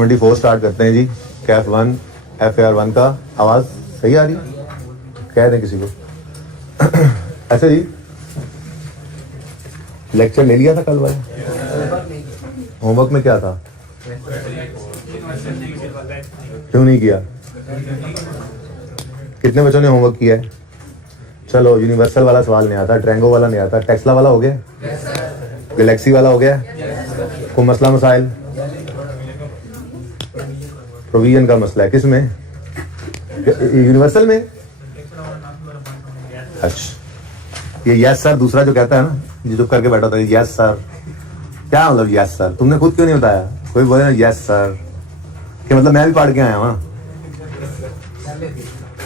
74 start करते हैं जी। Kaif 1 FAR1 का आवाज सही आ रही है? कह दें किसी को। अच्छा जी, लेक्चर ले लिया था कल वाले? होमवर्क में क्या था? क्यों नहीं किया? कितने बच्चों ने होमवर्क किया है? चलो, यूनिवर्सल वाला सवाल नहीं आता, ट्रैंगो वाला नहीं आता, टेस्ला वाला हो गया, गैलेक्सी वाला हो गया, कोई मसला मसाइल, प्रोविजन का मसला है किसमें? यूनिवर्सल में। अच्छा, ये यस सर दूसरा जो कहता है ना, जो चुप करके बैठा था, यस सर, क्या मतलब यस सर? तुमने खुद क्यों नहीं बताया? कोई बोले ना यस सर, कि मतलब मैं भी पढ़ के आया हूँ।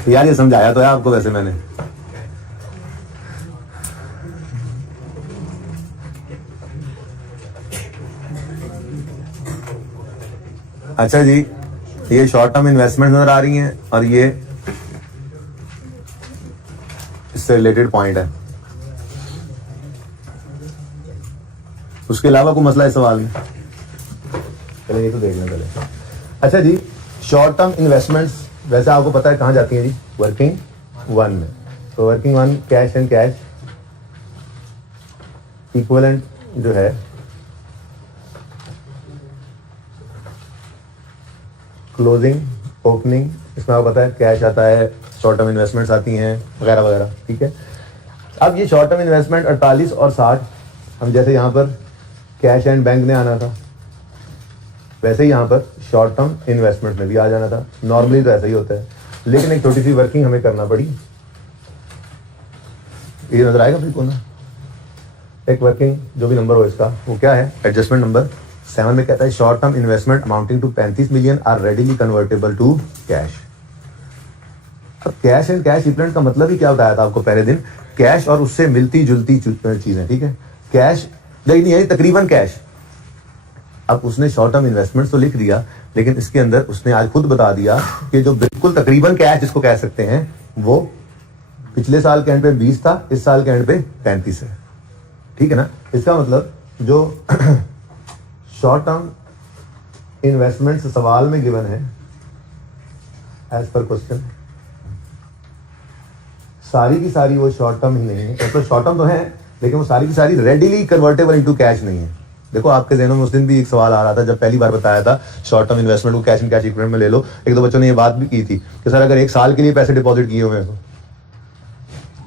यार ये समझाया तो है आपको वैसे मैंने। अच्छा जी, ये शॉर्ट टर्म इन्वेस्टमेंट नजर आ रही हैं और ये इससे रिलेटेड पॉइंट है। उसके अलावा कोई मसला इस सवाल में? चलिए ये तो देख लें पहले। अच्छा जी, शॉर्ट टर्म इन्वेस्टमेंट्स वैसे आपको पता है कहाँ जाती हैं जी? वर्किंग 1 में। तो working 1 cash and cash equivalent जो है क्लोजिंग, ओपनिंग, इसमें आपको पता है कैश आता है, शॉर्ट टर्म इन्वेस्टमेंट्स आती हैं वगैरह वगैरह, ठीक है। अब ये शॉर्ट टर्म इन्वेस्टमेंट 48 और 60, हम जैसे यहाँ पर कैश एंड बैंक में आना था, वैसे ही यहाँ पर शॉर्ट टर्म इन्वेस्टमेंट में भी आ जाना था। नॉर्मली तो ऐसा ही होता है, लेकिन एक छोटी सी वर्किंग हमें करना पड़ी। ये नजर आएगा बिल्कुल ना? एक वर्किंग जो भी नंबर हो इसका, वो क्या है? एडजस्टमेंट नंबर 7 में कहता है short term investment amounting to 35 million are readily convertible to cash. अब कैश एंड कैश इक्विवेलेंट का मतलब ही क्या बताया था आपको पहले दिन? कैश और उससे मिलती जुलती चीजें, ठीक है। कैश लेकिन यही तकरीबन कैश। अब उसने शॉर्ट टर्म इन्वेस्टमेंट तो लिख दिया, लेकिन इसके अंदर उसने आज खुद बता दिया कि जो बिल्कुल तकरीबन कैश जिसको कह सकते हैं, वो पिछले साल के एंड पे 20 था, इस साल के एंड पे 35 है, ठीक है ना। इसका मतलब जो शॉर्ट टर्म इन्वेस्टमेंट सवाल में गिवन है एज पर क्वेश्चन, सारी की सारी वो शॉर्ट टर्म ही नहीं है। तो शॉर्ट टर्म तो है, लेकिन वो सारी की सारी रेडीली कन्वर्टेबल इनटू कैश नहीं है। देखो आपके ज़हनों में उस दिन भी एक सवाल आ रहा था जब पहली बार बताया था शॉर्ट टर्म इन्वेस्टमेंट को कैश एंड कैश इक्विवेलेंट में ले लो। एक दो बच्चों ने ये बात भी की थी कि सर अगर 1 साल के लिए पैसे डिपॉजिट किए हुए हैं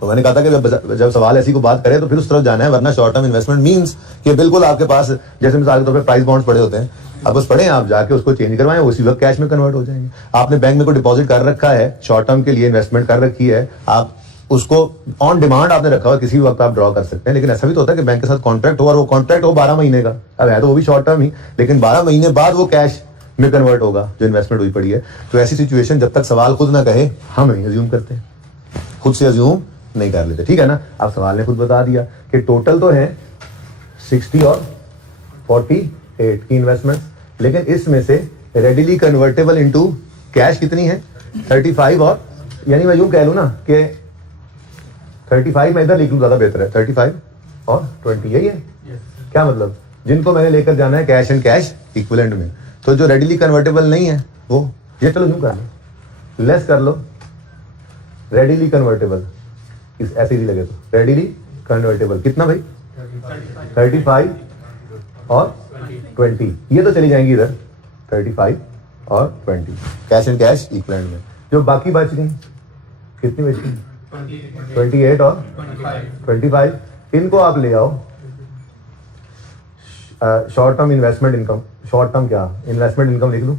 तो मैंने कहा था कि जब सवाल ऐसी को बात करे तो फिर उस तरफ जाना है, वरना शॉर्ट टर्म इन्वेस्टमेंट मींस कि बिल्कुल आपके पास जैसे मिसाल के तौर पे प्राइस बॉन्ड्स पड़े होते हैं, आप बस पढ़ें, आप जाके उसको चेंज करवाएं, उसी वक्त कैश में कन्वर्ट हो जाएंगे। आपने बैंक में कोई डिपॉजिट कर रखा है, शॉर्ट टर्म के लिए इन्वेस्टमेंट कर रखी है, आप उसको ऑन डिमांड आपने रखा हुआ, किसी भी वक्त आप ड्रॉ कर सकते हैं। लेकिन ऐसा भी तो होता है कि बैंक के साथ कॉन्ट्रैक्ट हो और वो कॉन्ट्रैक्ट हो 12 महीने का। अब है तो वो भी शॉर्ट टर्म ही, लेकिन 12 महीने बाद वो कैश में कन्वर्ट होगा जो इन्वेस्टमेंट हुई पड़ी है। तो ऐसी सिचुएशन जब तक सवाल खुद ना कहे हम नहीं अज्यूम करते, खुद से अज्यूम नहीं कर लेते, ठीक है ना। अब सवाल ने खुद बता दिया कि टोटल तो है 60 और 48 की इन्वेस्टमेंट, लेकिन इसमें से रेडीली कन्वर्टेबल इनटू कैश कितनी है? 35 और, यानी मैं यूं कह लूं ना कि 35 में इधर लिख लूं, ज्यादा बेहतर है, 35 और 20, यही है। क्या मतलब? जिनको मैंने लेकर जाना है कैश एंड कैश इक्विवेलेंट में, तो जो रेडीली कन्वर्टेबल नहीं है वो, ये चलो यूं कर लो, लेस कर लो, रेडीली कन्वर्टेबल, इस ऐसे ही लगे तो रेडीली कन्वर्टेबल कितना भाई? 35 और 20, ये तो चली जाएंगी इधर 35 और 20 कैश एंड कैश इक्विवेलेंट में। जो बाकी बच गई, कितनी बच गई? 28 और 25, इनको आप ले आओ short term investment income, short term क्या इन्वेस्टमेंट इनकम लिख लूं,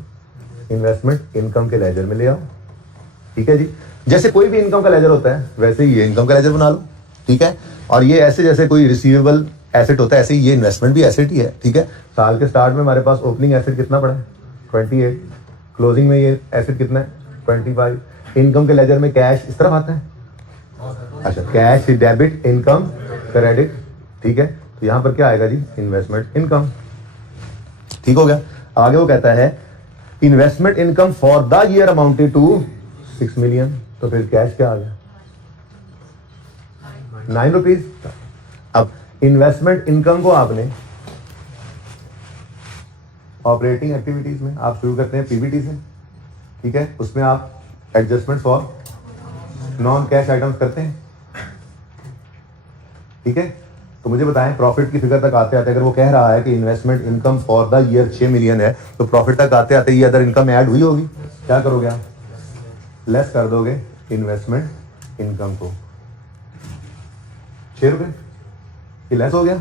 इन्वेस्टमेंट इनकम के लेजर में ले आओ, ठीक है जी। जैसे कोई भी इनकम का लेजर होता है वैसे ही ये इनकम का लेजर बना लो, ठीक है। और ये ऐसे जैसे कोई रिसीवेबल एसेट होता है ऐसे ही ये इन्वेस्टमेंट भी एसेट ही है, ठीक है। साल के स्टार्ट में हमारे पास ओपनिंग एसेट कितना पड़ा है? 28, क्लोजिंग में ये एसेट कितना है? 25। इनकम के लेजर में कैश इस तरफ आता है, अच्छा कैश डेबिट इनकम क्रेडिट, ठीक है। तो यहाँ पर क्या आएगा जी? इन्वेस्टमेंट इनकम, ठीक हो गया। आगे वो कहता है investment income for the year amounted to 6 million, तो फिर कैश क्या आ गया? 9 रुपीज। अब इन्वेस्टमेंट इनकम को आपने ऑपरेटिंग एक्टिविटीज में आप शुरू करते हैं पीबीटी से, ठीक है, उसमें आप adjustment for non cash items करते हैं, ठीक है। तो मुझे बताएं प्रॉफिट की फिगर तक आते आते अगर वो कह रहा है कि investment income for the year 6 million है, तो प्रॉफिट तक आते आते ये अदर इनकम ऐड हुई होगी, क्या करोगे आप, लेस कर दोगे इन्वेस्टमेंट इनकम को, 6 रुपए, ये लेस हो गया,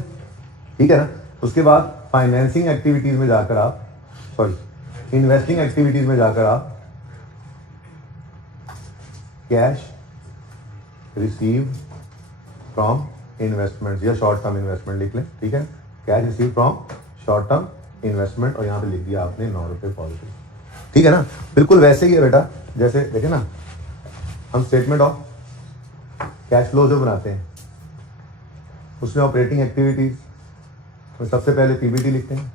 ठीक है ना। उसके बाद फाइनेंसिंग एक्टिविटीज में जाकर आप, सॉरी इन्वेस्टिंग एक्टिविटीज में जाकर आप कैश रिसीव फ्रॉम इन्वेस्टमेंट या शॉर्ट टर्म इन्वेस्टमेंट लिख लें, ठीक है, cash receive from short term investment, और यहाँ पे लिख दिया आपने 9 रुपये पॉजिटिव, ठीक है ना। बिल्कुल वैसे ही है बेटा, जैसे देखे ना हम स्टेटमेंट ऑफ कैश फ्लो जो बनाते हैं उसमें ऑपरेटिंग एक्टिविटीज में सबसे पहले पीबीटी लिखते हैं,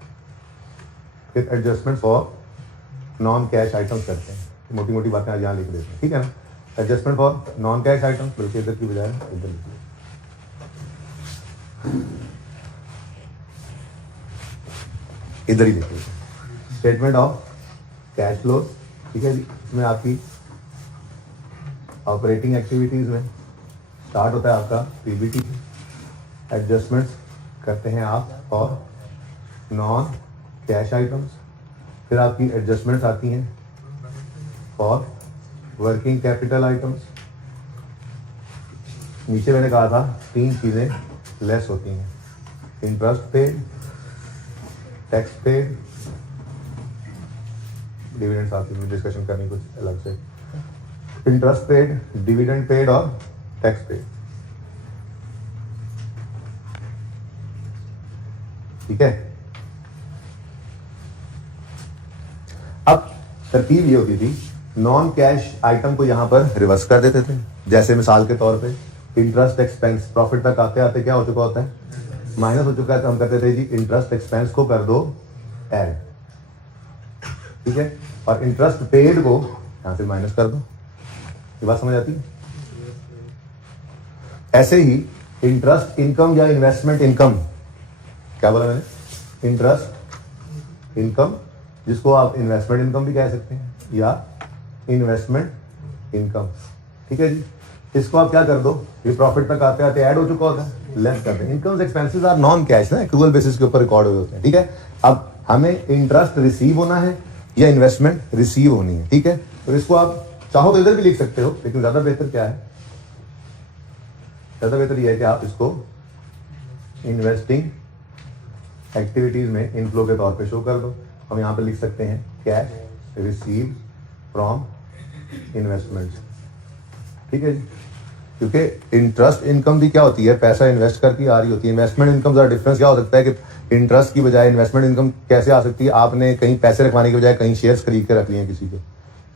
फिर adjustment for non cash items करते हैं, मोटी मोटी बातें आज यहाँ लिख देते हैं, ठीक है ना। Adjustment for non cash items बल्कि इधर की बजाय इधर लिखिए, इधर ही लिखिए स्टेटमेंट ऑफ कैश फ्लो, ठीक है जी। इसमें आपकी ऑपरेटिंग एक्टिविटीज में स्टार्ट होता है आपका पीबीटी, एडजस्टमेंट्स करते हैं आप और नॉन कैश आइटम्स, फिर आपकी एडजस्टमेंट्स आती हैं फॉर वर्किंग कैपिटल आइटम्स, नीचे मैंने कहा था 3 चीज़ें लेस होती हैं, interest paid, tax paid, dividends आती है, डिस्कशन करनी कुछ अलग से, इंटरेस्ट पेड, डिविडेंड पेड और टैक्स पेड, ठीक है। अब तरतीब ये होती थी, नॉन कैश आइटम को यहां पर रिवर्स कर देते थे, जैसे मिसाल के तौर पे इंटरेस्ट एक्सपेंस प्रॉफिट तक आते आते क्या हो चुका होता है, माइनस हो चुका है, तो हम करते थे जी इंटरेस्ट एक्सपेंस को कर दो ऐड, ठीक है, और इंटरेस्ट पेड को यहां से माइनस कर दो, ये बात समझ आती है। ऐसे ही इंटरेस्ट इनकम या इन्वेस्टमेंट इनकम, क्या बोला मैंने, इंटरेस्ट इनकम जिसको आप इन्वेस्टमेंट इनकम भी कह सकते हैं या इन्वेस्टमेंट इनकम, ठीक है जी। इसको आप क्या कर दो, ये प्रॉफिट तक आते आते ऐड हो चुका होता है, लेस कर दें। Incomes expenses are non cash ना, एक्रूअल बेसिस के ऊपर रिकॉर्ड हुए होते हैं, ठीक है। अब हमें इंटरेस्ट रिसीव होना है या इन्वेस्टमेंट रिसीव होनी है, ठीक है। तो इसको आप चाहो तो इधर भी लिख सकते हो, लेकिन ज्यादा बेहतर क्या है, ज्यादा बेहतर यह है कि आप इसको इन्वेस्टिंग एक्टिविटीज में इनफ्लो के तौर पे शो कर दो। हम यहाँ पे लिख सकते हैं कैश रिसीव फ्रॉम इन्वेस्टमेंट्स, ठीक है जी। क्योंकि इंटरेस्ट इनकम भी क्या होती है, पैसा इन्वेस्ट करके आ रही होती है। इन्वेस्टमेंट इनकम का डिफरेंस क्या हो सकता है कि इंटरेस्ट की बजाय इन्वेस्टमेंट इनकम कैसे आ सकती है, आपने कहीं पैसे रखवाने की बजाय कहीं शेयर्स खरीद के रख लिए हैं किसी के,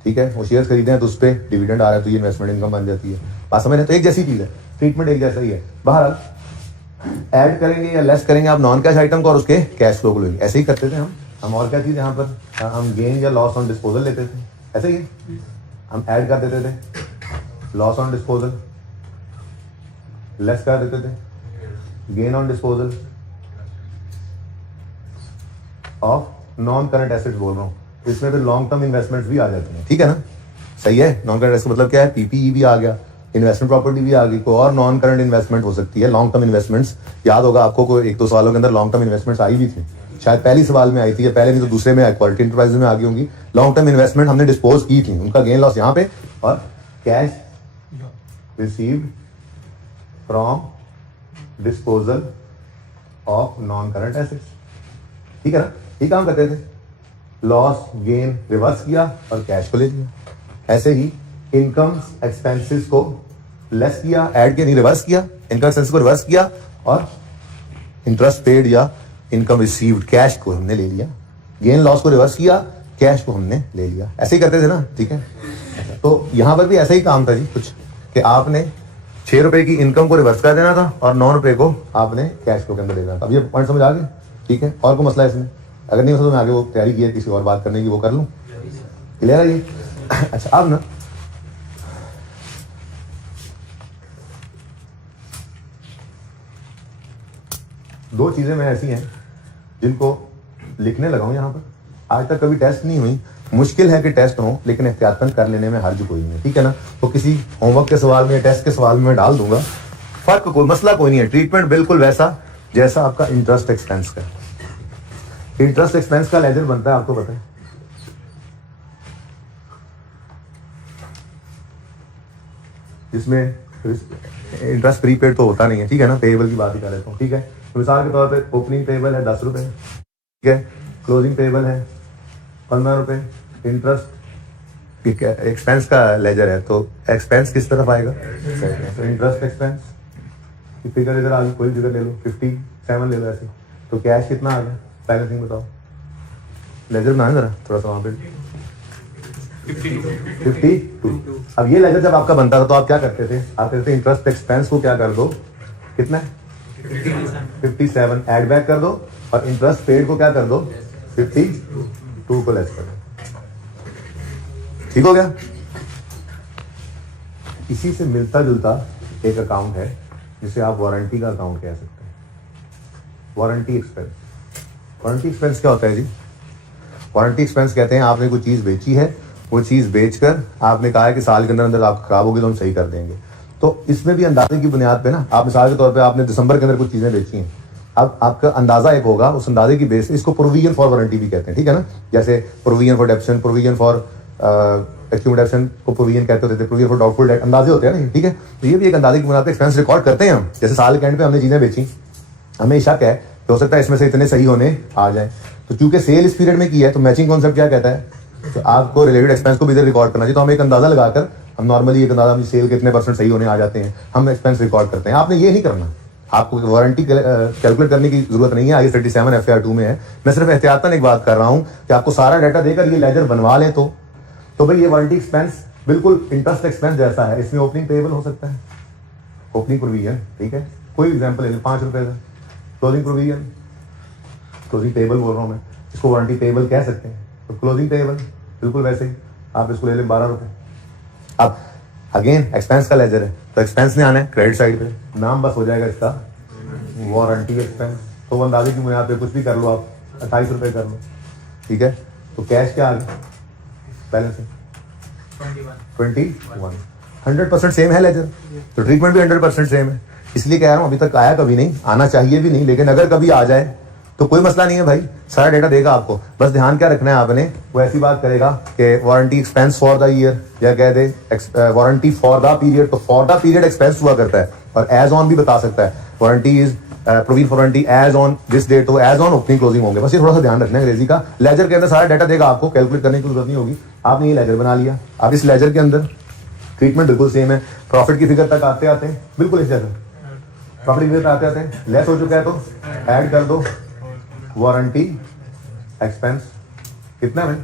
ठीक है, वो शेयर्स खरीदे हैं तो उस पर डिविडेंड आ रहा है, तो ये इन्वेस्टमेंट इनकम बन जाती है। बात समझ रहे हैं, तो एक जैसी चीज है, ट्रीटमेंट एक जैसा ही है। बहरहाल ऐड करेंगे या लेस करेंगे आप नॉन कैश आइटम को और उसके कैश फ्लो को लेंगे, ऐसे ही करते थे हम और क्या चीज यहाँ पर हम गेन या लॉस ऑन डिस्पोजल लेते थे, ऐसे ही हम ऐड कर देते थे लॉस ऑन डिस्पोजल, लेस कर देते थे gain on disposal of non current assets बोल रहा हूँ, इसमें फिर लॉन्ग टर्म इन्वेस्टमेंट्स भी आ जाते हैं, ठीक है ना, सही है। नॉन करंट एसेट मतलब क्या है, पीपीई भी आ गया, इन्वेस्टमेंट प्रॉपर्टी भी आ गई, कोई और नॉन करंट इन्वेस्टमेंट हो सकती है, लॉन्ग टर्म इन्वेस्टमेंट्स। याद होगा आपको कोई 1-2 सालों के अंदर लॉन्ग टर्म इन्वेस्टमेंट्स आई भी थी, शायद पहली सवाल में आई थी या पहले नहीं तो दूसरे में क्वालिटी इंटरप्राइजेज में आ गई होंगी। लॉन्ग टर्म इन्वेस्टमेंट हमने डिस्पोज की थी, उनका गेन लॉस यहाँ पे, और cash received from disposal of non current assets, ठीक है ना, ये काम करते थे, लॉस गेन रिवर्स किया और कैश को ले लिया। ऐसे ही इनकम एक्सपेंसेस को लेस किया, ऐड किया नहीं रिवर्स किया, इनकम एक्सपेंसेस को रिवर्स किया और इंटरेस्ट पेड या इनकम रिसीव्ड कैश को हमने ले लिया, गेन लॉस को रिवर्स किया, कैश को हमने ले लिया, ऐसे ही करते थे ना, ठीक है। तो यहां पर भी ऐसा ही काम था जी कुछ, कि आपने 6 रुपए की इनकम को रिवर्स कर देना था और 9 रुपए को आपने कैश फ्लो के अंदर लेना था। अब ये पॉइंट समझ आ गए, ठीक है। और कोई मसला है इसमें, अगर नहीं हो तो मैं आगे वो तैयारी की है किसी और बात करने की, वो कर लूँ, क्लियर है ये। अच्छा अब ना दो चीजें मैं ऐसी हैं जिनको लिखने लगा हूं यहां पर, आज तक कभी टेस्ट नहीं हुई, मुश्किल है कि टेस्ट हो, लेकिन एहतियातन कर लेने में हर्ज कोई नहीं है, ठीक है ना। तो किसी होमवर्क के सवाल में या टेस्ट के सवाल में मैं डाल दूंगा, फर्क कोई मसला कोई नहीं है। ट्रीटमेंट बिल्कुल वैसा जैसा आपका इंटरेस्ट एक्सपेंस का। इंटरेस्ट एक्सपेंस का लेजर बनता है, आपको पता है, जिसमें इंटरेस्ट प्रीपेड तो होता नहीं है, ठीक है ना, पेएबल की बात ही कर लेता हूँ, ठीक है। तो मिसाल के तौर पे ओपनिंग पेएबल है 10 रुपए, ठीक है, क्लोजिंग पेएबल है 15 रुपए, इंटरेस्ट एक्सपेंस का लेजर है, तो एक्सपेंस किस तरफ आएगा, तो इंटरेस्ट एक्सपेंस की फिगर इधर आ गई, कोई फिगर ले लो, 57 ले लो ऐसे, तो कैश कितना आ गया, पहले थिंग बताओ, लेजर बनाए जरा थोड़ा सा वहाँ पे, 52। अब ये लेजर जब आपका बनता था तो आप क्या करते थे, आप कहते थे इंटरेस्ट एक्सपेंस को क्या कर दो, कितना 57 ऐड बैक कर दो, और इंटरेस्ट पेड को क्या कर दो 52 को लेस कर दो, ठीक हो गया। इसी से मिलता जुलता एक अकाउंट है जिसे आप वारंटी का अकाउंट कह सकते हैं, वारंटी एक्सपेंस। वारंटी एक्सपेंस क्या होता है जी, वारंटी एक्सपेंस कहते हैं आपने कोई चीज बेची है, वो चीज़ बेचकर आपने कहा है कि साल के अंदर अंदर आप खराब होगी तो हम सही कर देंगे, तो इसमें भी अंदाजे की बुनियाद पे ना, आप मिसाल के तौर पे आपने दिसंबर के अंदर कुछ चीज़ें बेची हैं, अब आपका अंदाजा एक होगा, उस अंदाजे की बेस, इसको प्रोविजन फॉर वारंटी भी कहते हैं, ठीक है ना। जैसे provision for डेप्शन, provision for accumulation को प्रोविजन कहते होते थे, प्रोविजन फॉर डाउटफुल डेट, अंदाजे होते हैं ना, ठीक है। तो ये भी एक अंदाजे की बुनियाद पे एक्सपेंस रिकॉर्ड करते हैं हम। जैसे साल के एंड पे हमने चीज़ें बेची, हमें शक है कि हो सकता है इसमें से इतने सही होने आ जाए, तो चूंकि सेल इस पीरियड में की है, तो मैचिंग कॉन्सेप्ट क्या कहता है, तो आपको रिलेटेड एक्सपेंस को भी इधर रिकॉर्ड करना चाहिए। तो हम एक अंदाजा लगाकर, हम नॉर्मली एक अंदाजा, सेल कितने % सही होने आ जाते हैं, हम एक्सपेंस रिकॉर्ड करते हैं। आपने ये नहीं करना, आपको वारंटी कैलकुलेट करने की जरूरत नहीं है, IAS 37 FAR 2 में है। मैं सिर्फ एहतियातन एक बात कर रहा हूं कि आपको सारा डाटा देकर ये लेजर बनवा लें तो भाई ये वारंटी एक्सपेंस बिल्कुल इंटरेस्ट एक्सपेंस जैसा है। इसमें ओपनिंग पेएबल हो सकता है, ओपनिंग प्रोविजन, ठीक है, कोई एग्जाम्पल ले लें 5 रुपए का, क्लोजिंग प्रोविजन, क्लोजिंग पेएबल बोल रहा हूं मैं, इसको वारंटी पेएबल कह सकते हैं। तो क्लोजिंग पेएबल बिल्कुल वैसे ही, आप इसको ले लें 12 रुपए। अब अगेन एक्सपेंस का लेजर है, तो एक्सपेंस ने आना है क्रेडिट साइड पे, नाम बस हो जाएगा इसका वारंटी एक्सपेंस। तो अंदाजे की बुनियाद पे कुछ भी कर लो, आप 28 रुपए कर लो, ठीक है। तो कैश क्या आ गया, बैलेंस 21, 100% सेम है लेजर, तो ट्रीटमेंट भी 100% सेम है। इसलिए कह रहा हूं अभी तक आया कभी नहीं, आना चाहिए भी नहीं, लेकिन अगर कभी आ जाए तो कोई मसला नहीं है भाई, सारा डेटा देगा आपको। बस ध्यान क्या रखना है आपने, वो ऐसी बात करेगा कि warranty expense for the year, या कह दे वारंटी फॉर द पीरियड, तो फॉर द पीरियड एक्सपेंस हुआ करता है, और एज ऑन भी बता सकता है, warranty is provision for warranty as on this date, तो एज ऑन ओपनिंग क्लोजिंग होंगे। बस ये थोड़ा सा ध्यान रखना है अंग्रेजी का। लेजर के अंदर सारा डेटा देगा आपको, कैलकुलेट करने की जरूरत नहीं होगी। आपने ये लेजर बना लिया, अब इस लेजर के अंदर ट्रीटमेंट बिल्कुल सेम है। प्रॉफिट की फिगर तक आते आते बिल्कुल इस जगह प्रॉफिट की फिगर आते आते लेस हो चुका है, तो ऐड कर दो वारंटी एक्सपेंस, कितना है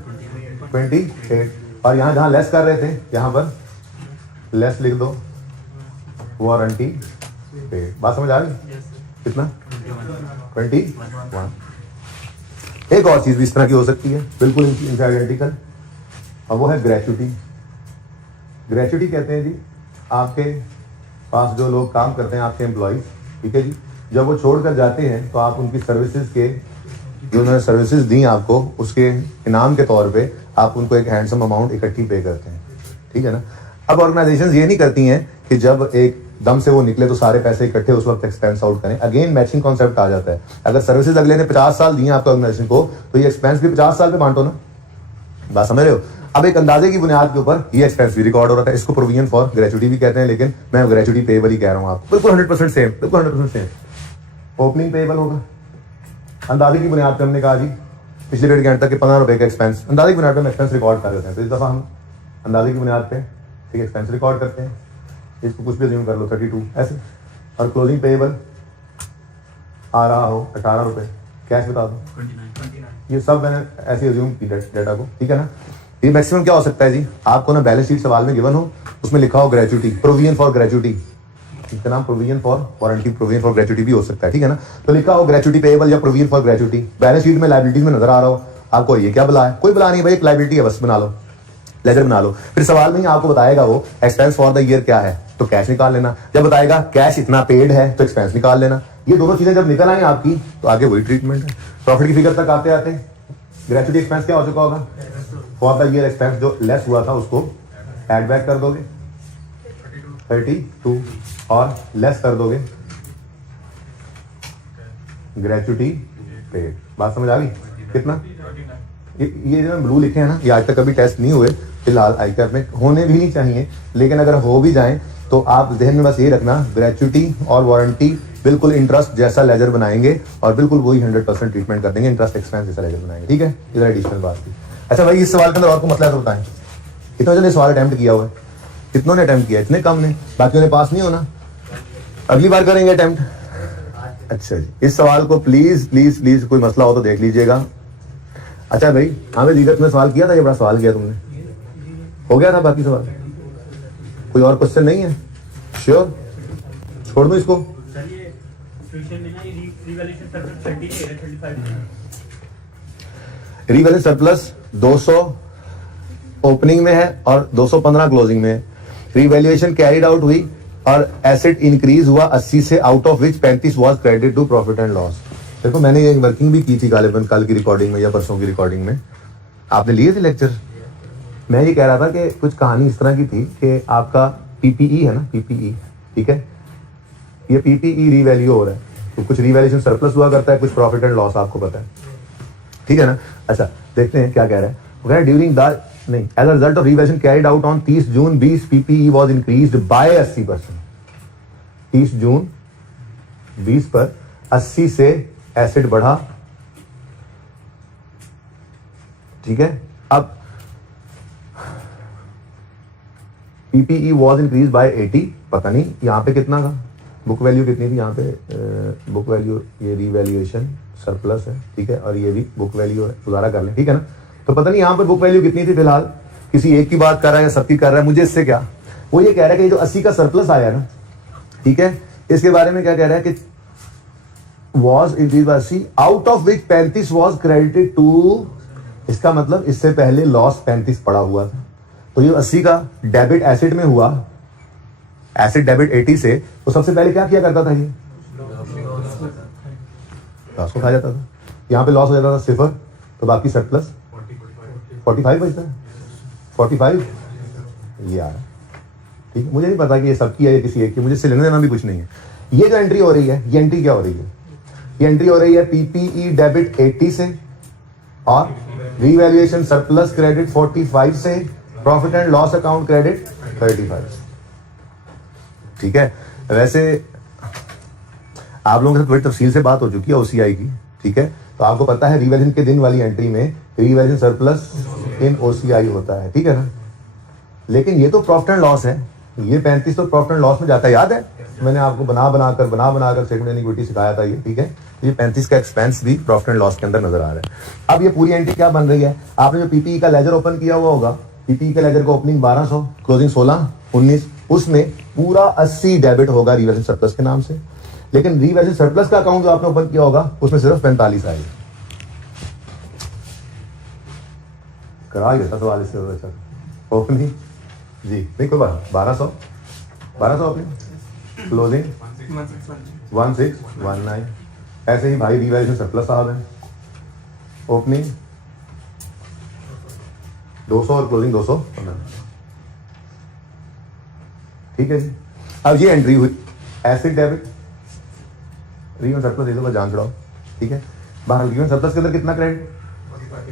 28, और यहां जहां लेस कर रहे थे यहां पर लेस लिख दो वारंटी पेड। बात समझ आ गई, कितना 21। एक और चीज भी इस तरह की हो सकती है, बिल्कुल आइडेंटिकल, और वो है ग्रेच्युटी। ग्रेच्युटी कहते हैं जी, आपके पास जो लोग काम करते हैं, आपके एम्प्लॉइज, ठीक है जी, जब वो छोड़कर जाते हैं तो आप उनकी सर्विसेज के, जो उन्होंने सर्विसेज दी आपको, उसके इनाम के तौर पे आप उनको एक हैंडसम अमाउंट इकट्ठी पे करते हैं, ठीक है ना। अब ऑर्गेनाइजेशंस ये नहीं करती हैं कि जब एक दम से वो निकले तो सारे पैसे इकट्ठे उस वक्त एक्सपेंस आउट करें। अगेन मैचिंग कॉन्सेप्ट आ जाता है। अगर सर्विसेज अगले ने 50 साल दी हैं आपको ऑर्गेनाइजेशन को, तो ये एक्सपेंस भी 50 साल पे बांटो ना, बात समझ रहे हो। अब एक अंदाजे की बुनियाद के ऊपर ये एक्सपेंस भी रिकॉर्ड हो रहा था, इसको प्रोविजन फॉर ग्रेच्युटी भी कहते हैं, लेकिन मैं ग्रेच्युटी पेएबल ही कह रहा हूँ आपको, बिल्कुल 100% सेम, बिल्कुल 100% सेम। ओपनिंग पेएबल होगा, अंदाजे की बुनियाद पर हमने कहा जी पिछले डेढ़ घंटे तक के 15 रुपए का एक्सपेंस, अंदाजे की बुनियाद पर हम एक्सपेंस रिकॉर्ड कर देते हैं। तो इस दफा हम अंदाजे की बुनियाद पे ठीक है एक्सपेंस रिकॉर्ड करते हैं, इसको कुछ भी अज्यूम कर लो 32 ऐसे, और क्लोजिंग पेएबल आ रहा हो 18 रुपए, कैश बता दो 29। ये सब मैंने ऐसे अज्यूम की डेटा को, ठीक है ना। ये मैक्सिमम क्या हो सकता है जी, आपको ना बैलेंस शीट सवाल में गिवन हो, उसमें लिखा हो ग्रेच्युटी, प्रोविजन फॉर ग्रेच्युटी, इसका नाम provision for warranty, provision for gratuity भी हो सकता है, ठीक है ना। तो लिखा हो ग्रेच्युटी पेएबल या provision for gratuity, balance sheet में लायबिलिटीज में नजर आ रहा हो आपको, ये क्या बला है, कोई बला नहीं भाई, एक लायबिलिटी है, बस बना लो, लेजर बना लो। फिर सवाल में ही आपको बताएगा वो एक्सपेंस फॉर द ईयर क्या है, तो कैश निकाल लेना। जब बताएगा कैश इतना पेड है तो एक्सपेंस निकाल लेना। ये दोनों चीजें जब निकल आए आपकी, तो आगे वही ट्रीटमेंट है। प्रॉफिट की फिगर तक आते आते ग्रेचुटी एक्सपेंस क्या हो चुका होगा, फॉर द ईयर एक्सपेंस जो लेस हुआ था उसको एड बैक कर दोगे 32 और लेस कर दोगे ग्रेचुटी पेड। बात समझ आ गई? कितना ये जो ब्लू लिखे हैं ना, ये आज तक कभी टेस्ट नहीं हुए फिलहाल आईकैप में, होने भी नहीं चाहिए, लेकिन अगर हो भी जाएं तो आप जहन में बस ये रखना ग्रेचुटी और वारंटी बिल्कुल इंटरेस्ट जैसा लेजर बनाएंगे और बिल्कुल वही 100% ट्रीटमेंट कर देंगे, इंटरेस्ट एक्सपेंस जैसा लेजर बनाएंगे। ठीक है, इधर एडिशनल बात थी। अच्छा भाई, इस सवाल के अंदर और को मसला तो बताएं, कितनों ने सवाल अटेम्प्ट किया हुआ है? कितनों ने अटेम्प्ट किया? इतने कम ने, बाकियों ने पास नहीं होना, अगली बार करेंगे अटेम्प्ट। अच्छा जी, इस सवाल को प्लीज प्लीज प्लीज कोई मसला हो तो देख लीजिएगा। अच्छा भाई, हमें दीगर तुमने सवाल किया था, ये बड़ा सवाल किया तुमने, हो गया था बाकी सवाल? कोई और क्वेश्चन नहीं है? श्योर, छोड़ दो इसको। रिवैल्यूएशन सरप्लस 200 ओपनिंग में है और 215 क्लोजिंग में है। रिवैल्यूएशन कैरिड आउट हुई और एसेट इंक्रीज हुआ 80 से, out of which 35 was credit to profit and loss. देखो मैंने ये वर्किंग भी की थी गालिबन कल की रिकॉर्डिंग में या परसों की रिकॉर्डिंग में, आपने लिए थे लेक्चर। मैं ये कह रहा था कि कुछ कहानी इस तरह की थी कि आपका पीपीई है ना, पीपीई, ठीक है, ये पीपीई रीवैल्यू हो रहा है, तो कुछ रिवैल्यूएशन सरप्लस हुआ करता है, कुछ प्रॉफिट एंड लॉस, आपको पता है, ठीक है ना। अच्छा देखते हैं क्या कह रहा है, वो कह रहा है ड्यूरिंग द नहीं as a result of revaluation carried out on 30 June 20 PPE was increased by 80%। 30 June 20 पर 80 से एसेट बढ़ा, ठीक है। अब पीपीई वाज इंक्रीज बाय 80, पता नहीं यहां पे कितना था, बुक वैल्यू कितनी थी यहाँ पे, बुक वैल्यू ये रिवैल्यूएशन सरप्लस है, ठीक है, और ये भी बुक वैल्यू है, गुजारा कर लें, ठीक है ना। तो पता नहीं यहाँ पर बुक वैल्यू कितनी थी, फिलहाल किसी एक की बात कर रहा है या सबकी कर रहा है, मुझे इससे क्या। वो ये कह रहा है कि जो 80 का सरप्लस आया ना, ठीक है, इसके बारे में क्या कह रहा है कि was increase by 80 out of which 35 was credited to, इसका मतलब इससे पहले लॉस 35 पड़ा हुआ था, तो ये 80 का डेबिट एसेट में हुआ, एसेट डेबिट 80 से, तो सबसे पहले क्या किया करता था, ये लॉस को खा जाता था, यहाँ पे लॉस हो जाता था 0, तो बाकी सरप्लस 45 बचता है, 45 ये आ रहा है, ठीक है। मुझे नहीं पता कि ये सबकी है या किसी एक की, मुझे इससे लेना देना भी कुछ नहीं है। ये जो एंट्री हो रही है, ये एंट्री क्या हो रही है, ये एंट्री हो रही है पीपीई डेबिट 80 से और रीवैल्यूएशन सरप्लस क्रेडिट 45 से, profit and loss account credit 35, ठीक है। वैसे आप लोगों के साथ बड़ी तफसील से बात हो चुकी है ओसीआई की, ठीक है, तो आपको पता है रिवैल्यूएशन के दिन वाली एंट्री में रिवैल्यूएशन सरप्लस इन ओसीआई होता है, ठीक है ना। लेकिन ये तो प्रॉफिट एंड लॉस है, ये 35 तो प्रॉफिट एंड लॉस में जाता है, याद है मैंने आपको बना बनाकर सेगमेंट इक्विटी सिखाया था ये, ठीक है। ये 35 का एक्सपेंस भी प्रॉफिट एंड लॉस के अंदर नजर आ रहा है। अब ये पूरी एंट्री क्या बन रही है, आपने जो पीपीई का लेजर ओपन किया हुआ होगा, पीपीई का लेजर का ओपनिंग 1200, क्लोजिंग 16, 19, उसमें पूरा 80 डेबिट होगा रिवैल्यूएशन सरप्लस के नाम से, लेकिन रिवैल्यूएशन सरप्लस का अकाउंट जो आपने ओपन किया होगा उसमें सिर्फ 45 आएगा। करा ही देता सवाल इससे अच्छा ओपनिंग जी, नहीं कोई बात, 1200 ओपनिंग, क्लोजिंग 1619, ऐसे ही भाई रिवैल्यूएशन सरप्लस साहब है, ओपनिंग 200 और क्लोजिंग 200, ठीक है जी। अब ये एंट्री हुई एसेट डेबिट रिवैल्यूएशन सरप्लस, ये तो बस जान छुड़ाओ, ठीक है। बाहर रिवैल्यूएशन सरप्लस के अंदर कितना क्रेडिट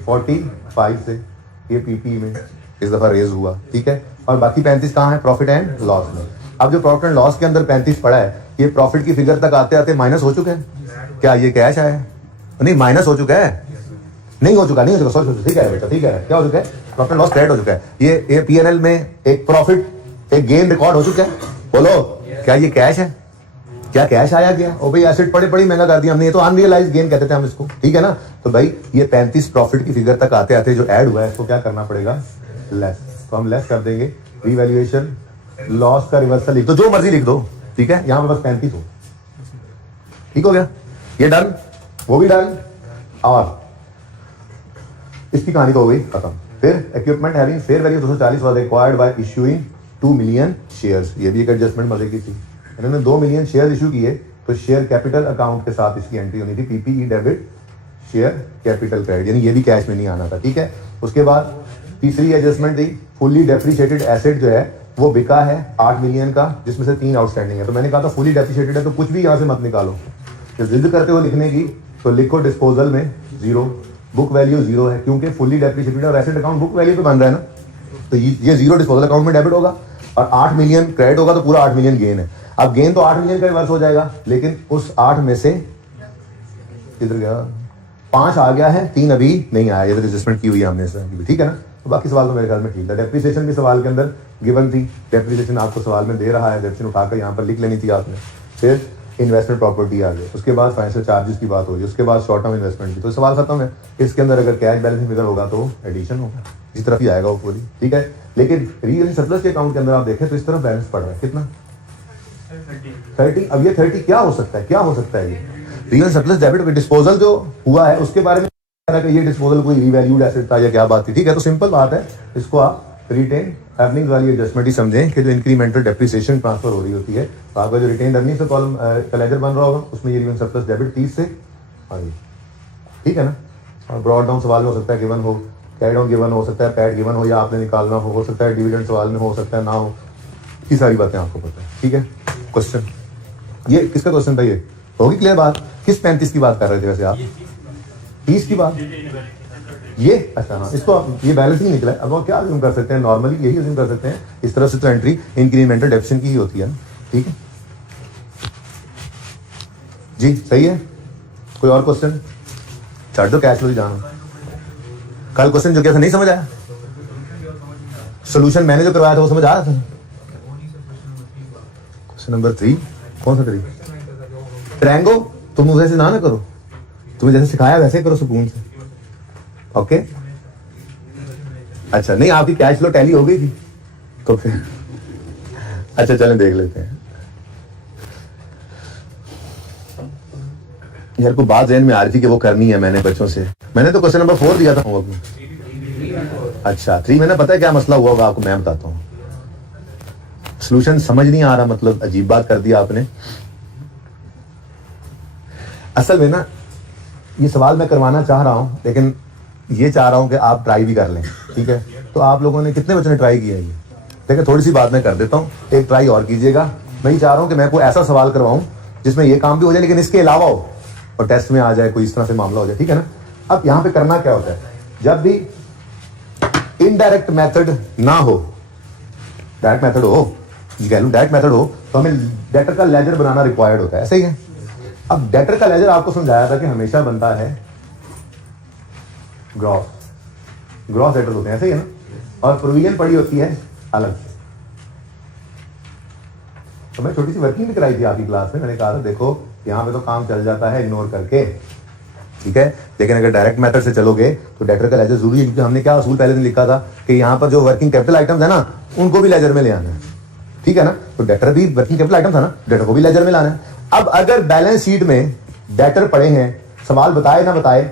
45 से, ये पीपी में इस दफा रेज हुआ, ठीक है, और बाकी 35 कहाँ है, प्रॉफिट एंड लॉस में। अब जो प्रॉफिट एंड लॉस के अंदर 35 पड़ा है, ये प्रॉफिट की फिगर तक आते आते माइनस हो चुका है, क्या ये कैश आया है, नहीं माइनस हो चुका है, नहीं हो चुका सॉरी, ठीक है बेटा, ठीक है, क्या हो चुका है, प्रॉफिट एंड लॉस क्रेडिट हो चुका है, ये पीएनएल में एक प्रॉफिट एक गेन रिकॉर्ड हो चुका है, बोलो क्या ये कैश है, क्या कैश आया गया, ओ भाई एसेट पड़े महंगा कर दिया हमने, ये तो अनरियलाइज गेन कहते थे हम इसको, ठीक है ना। तो भाई ये 35 प्रॉफिट की फिगर तक आते आते जो ऐड हुआ है इसको क्या करना पड़ेगा, लेस, तो हम लेस कर देंगे, रिवैल्यूएशन लॉस का रिवर्सल लिख दो, जो मर्जी लिख दो, ठीक है, यहां पे बस 35 हो, ठीक हो गया, ये डन, वो भी डन, और इसकी कहानी तो हो गई खत्म। फिर equipment having fair value 240 was acquired by issuing 2 million shares, ये भी एक एडजस्टमेंट मजे की थी, इन्होंने 2 मिलियन शेयर इशू किए, तो शेयर कैपिटल अकाउंट के साथ इसकी एंट्री होनी थी, PPE debit share capital credit, यानी ये भी कैश में नहीं आना था, ठीक है। उसके बाद तीसरी एडजस्टमेंट थी, फुल्ली डेप्रिशिएटेड एसेट जो है वो बिका है 8 मिलियन का, जिसमें से 3 आउटस्टैंडिंग है। तो मैंने कहा था फुली डेप्रिशिएटेड है तो कुछ भी यहाँ से मत निकालो, जब जिद करते हो लिखने की तो लिखो डिस्पोजल में 0, बुक वैल्यू 0 है, क्योंकि फुली डेप्रिशिएटेड और एसेट अकाउंट बुक वैल्यू पे बन रहा है ना, तो ये 0 डिस्पोजल अकाउंट में डेबिट होगा और 8 मिलियन क्रेडिट होगा, तो पूरा 8 मिलियन गेन है। अब गेन तो 8 मिलियन का रिवर्स हो जाएगा, लेकिन उस 8 में से किधर गया, 5 आ गया है, 3 अभी नहीं आया, ये तो एडजस्टमेंट की हुई है हमने इसमें, ठीक है ना। तो बाकी सवाल तो मेरे ख्याल में ठीक था। डेप्रिसिएशन भी सवाल के अंदर गिवन थी, डेप्रिसिएशन आपको सवाल में दे रहा है, डेप्रिसिएशन उठाकर यहाँ पर लिख लेनी थी आपने। फिर इन्वेस्टमेंट प्रॉपर्टी आ गई, उसके बाद फाइनेंशियल चार्जेस की बात होगी, उसके बाद शॉर्ट टर्म इन्वेस्टमेंट की, तो सवाल खत्म है। इसके अंदर अगर कैश बैलेंस फिगर होगा तो एडिशन होगा, इस तरफ ही आएगा वो पूरी, ठीक है। लेकिन रीजन सरप्लस के अकाउंट के अंदर आप देखें तो इस तरफ बैलेंस पड़ रहा है कितना, 30। अब ये 30 क्या हो सकता है, क्या हो सकता है ये रीजन सरप्लस डेबिट डिस्पोजल जो हुआ है उसके बारे में कि ये डिस्पोजल कोई रीवैल्यूड एसेट था या क्या बात थी, ठीक है। तो सिंपल बात है, इसको आप रिटेन अर्निंग वाली एडजस्टमेंट ही समझें कि जो इंक्रीमेंटल डेप्रिसिएशन ट्रांसफर हो रही होती है, तो आपका जो रिटेन अर्निंग से कॉलम का लेजर बन रहा होगा उसमें ये रीजन सरप्लस डेबिट 30 से आगे, ठीक है ना। और ब्रॉड डाउन सवाल में हो सकता है गिवन हो, कैरी डाउन गिवन हो सकता है, पैड गिवन हो या आपने निकालना हो सकता है, डिविडेंड सवाल में हो सकता है ना हो, ये सारी बातें आपको पता है, ठीक है। क्वेश्चन ये किसका क्वेश्चन था, ये होगी क्लियर बात। किस 35 की बात कर रहे थे वैसे आप, 30 की बात, ये अच्छा हाँ, इसको आप ये बैलेंस ही निकला है। अब आप क्या अज्यूम कर सकते हैं, नॉर्मली यही अज्यूम कर सकते हैं, इस तरह से तो एंट्री इंक्रीमेंटल डेप्रिसिएशन की ही होती है, ठीक है जी, सही है। कोई और क्वेश्चन, छाड़ दो कैश फ्लो जानो। कल क्वेश्चन जो क्या था नहीं समझ आया, सोल्यूशन मैंने जो करवाया था वो समझ आ रहा था। क्वेश्चन नंबर 3, कौन सा 3, ट्रायंगो, तुम मुझे ऐसे ना करो, तुम्हें जैसे सिखाया वैसे करो सुकून से, ओके। अच्छा नहीं, आपकी कैश फ्लो टैली हो गई थी तो फिर अच्छा चलें देख लेते हैं। यार को बात ज़हन में आ रही थी कि वो करनी है मैंने बच्चों से, मैंने तो क्वेश्चन नंबर 4 दिया था होमवर्क में। अच्छा 3 में ना पता है क्या मसला हुआ होगा आपको मैं बताता हूँ। सॉल्यूशन समझ नहीं आ रहा, मतलब अजीब बात कर दिया आपने। असल में ना ये सवाल मैं करवाना चाह रहा हूं, लेकिन ये चाह रहा हूं कि आप ट्राई भी कर लें, ठीक है। तो आप लोगों ने कितने बच्चों ने ट्राई किया है ये, देखिए थोड़ी सी बात मैं कर देता हूँ, एक ट्राई और कीजिएगा। मैं ये चाह रहा हूं कि मैं कोई ऐसा सवाल करवाऊं जिसमें ये काम भी हो जाए लेकिन इसके अलावा हो और टेस्ट में आ जाए, कोई इस तरह से मामला हो जाए, ठीक है ना। अब यहाँ पे करना क्या होता है, जब भी इनडायरेक्ट मेथड ना हो, डायरेक्ट मेथड हो, डायरेक्ट मेथड हो, तो हमें डेटर का लेजर बनाना रिक्वायर्ड होता है, ऐसा ही है। अब डेटर का लेजर आपको समझाया था कि हमेशा बनता है ग्रॉस डेटर होते हैं, ऐसे ही है ना, और प्रोविजन पड़ी होती है अलग से। तो मैं छोटी सी वर्किंग भी कराई थी आपकी क्लास में, मैंने कहा था देखो यहाँ पे तो काम चल जाता है इग्नोर करके, ठीक है, लेकिन अगर डायरेक्ट मेथड से चलोगे तो डेटर का लेजर जरूरी है, क्योंकि हमने क्या असूल पहले दिन लिखा था कि यहाँ पर जो वर्किंग कैपिटल आइटम्स है ना उनको भी लेजर में ले आना है, ठीक है ना। तो डेटर भी वर्किंग कैपिटल आइटम था ना, डेटर को भी लेजर में लाना है। अब अगर बैलेंस शीट में डेटर पड़े हैं, सवाल बताए ना बताए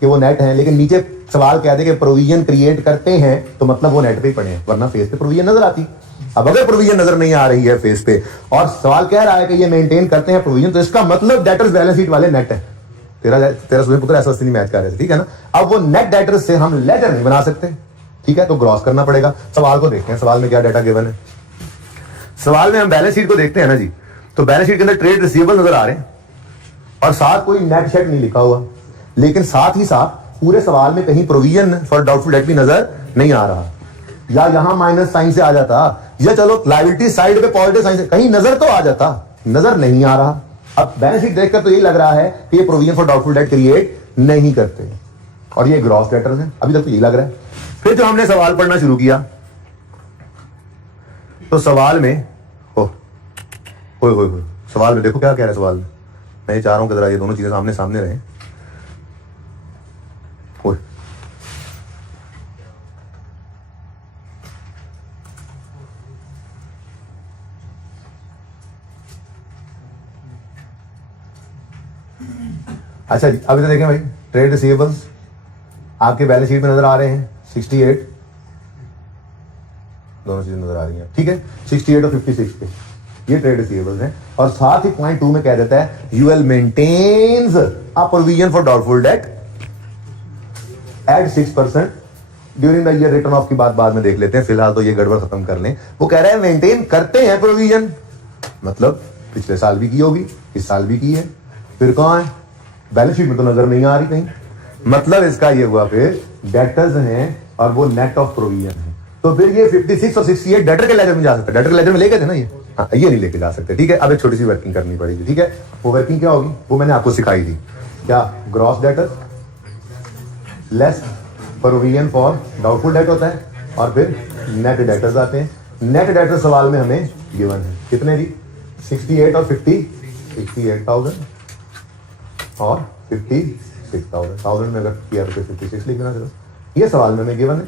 कि वो नेट है, लेकिन नीचे सवाल कह दे कि प्रोविजन क्रिएट करते हैं, तो मतलब वो नेट पे ही पड़े हैं, वरना फेस पे प्रोविजन नजर आती। अब अगर प्रोविजन नजर नहीं आ रही है फेस पे और सवाल कह रहा है कि ये मेंटेन करते हैं प्रोविजन, तो इसका मतलब डेटर्स बैलेंस शीट वाले नेट है। तेरा सुबह पुत्र ऐसा नहीं मैच कर रहे थे, ठीक है ना। अब वो नेट डेटर्स से हम लेजर नहीं बना सकते, ठीक है, तो ग्रॉस करना पड़ेगा। सवाल को देखते हैं, सवाल में क्या डाटा गिवन है। सवाल में हम बैलेंस शीट को देखते हैं ना जी, तो बैलेंस शीट के अंदर ट्रेड रिसीवेबल नजर आ रहे हैं और साथ कोई नेट शेड नहीं लिखा हुआ, लेकिन साथ ही साथ पूरे सवाल में कहीं प्रोविजन फॉर डाउटफुल डेट भी नजर नहीं आ रहा, या यहां माइनस साइन से आ जाता, या चलो लायबिलिटी साइड पे पॉजिटिव साइन से कहीं नजर तो आ जाता, नजर नहीं आ रहा। अब बैलेंस शीट देखकर तो यही लग रहा है कि ये provision for doubtful date create नहीं करते और ये ग्रॉस डेटर्स हैं, अभी तक तो यही लग रहा है। फिर जो हमने सवाल पढ़ना शुरू किया तो सवाल में हो सवाल में देखो क्या कह रहा है सवाल में। मैं ये चाह रहा हूं कि जरा ये दोनों चीजें सामने सामने रहें। अच्छा जी, अभी तो देखें भाई, ट्रेड रिसीवेबल्स आपके बैलेंस शीट में नजर आ रहे हैं 68, दोनों चीजें नजर आ रही हैं, ठीक है, 68 और 56 पे ये ट्रेड रिसीवेबल्स हैं। और साथ ही पॉइंट 2 में कह देता है UL maintains a provision for doubtful debt at 6% during the year. Written off की बात बाद में देख लेते हैं, फिलहाल तो ये गड़बड़ खत्म कर लें। वो कह रहा है मेंटेन करते हैं प्रोविजन, मतलब पिछले साल भी की होगी, इस साल भी की है, फिर कहाँ है? बैलेंस शीट में तो नजर नहीं आ रही कहीं। मतलब इसका ये हुआ फिर डेटर्स हैं और वो नेट ऑफ प्रोविजन है। तो फिर ये 56 और 68 डेटर के लेजर में जा सकता है। डेटर के लेजर में लेके थे ना ये, हाँ ये नहीं लेके जा सकते, ठीक है। अब एक छोटी सी वर्किंग करनी पड़ेगी, ठीक है। वो वर्किंग क्या होगी वो मैंने आपको सिखाई थी। क्या? Gross debtor less provision for doubtful date होता है, और फिर नेट डेटर्स आते हैं। नेट डेटर सवाल में हमें गिवन है कितने जी? 68 और 50, 68,000 और 56,000। 1000 में अगर किया तो 56 लिख देना। चलो ये सवाल में हमें गिवन है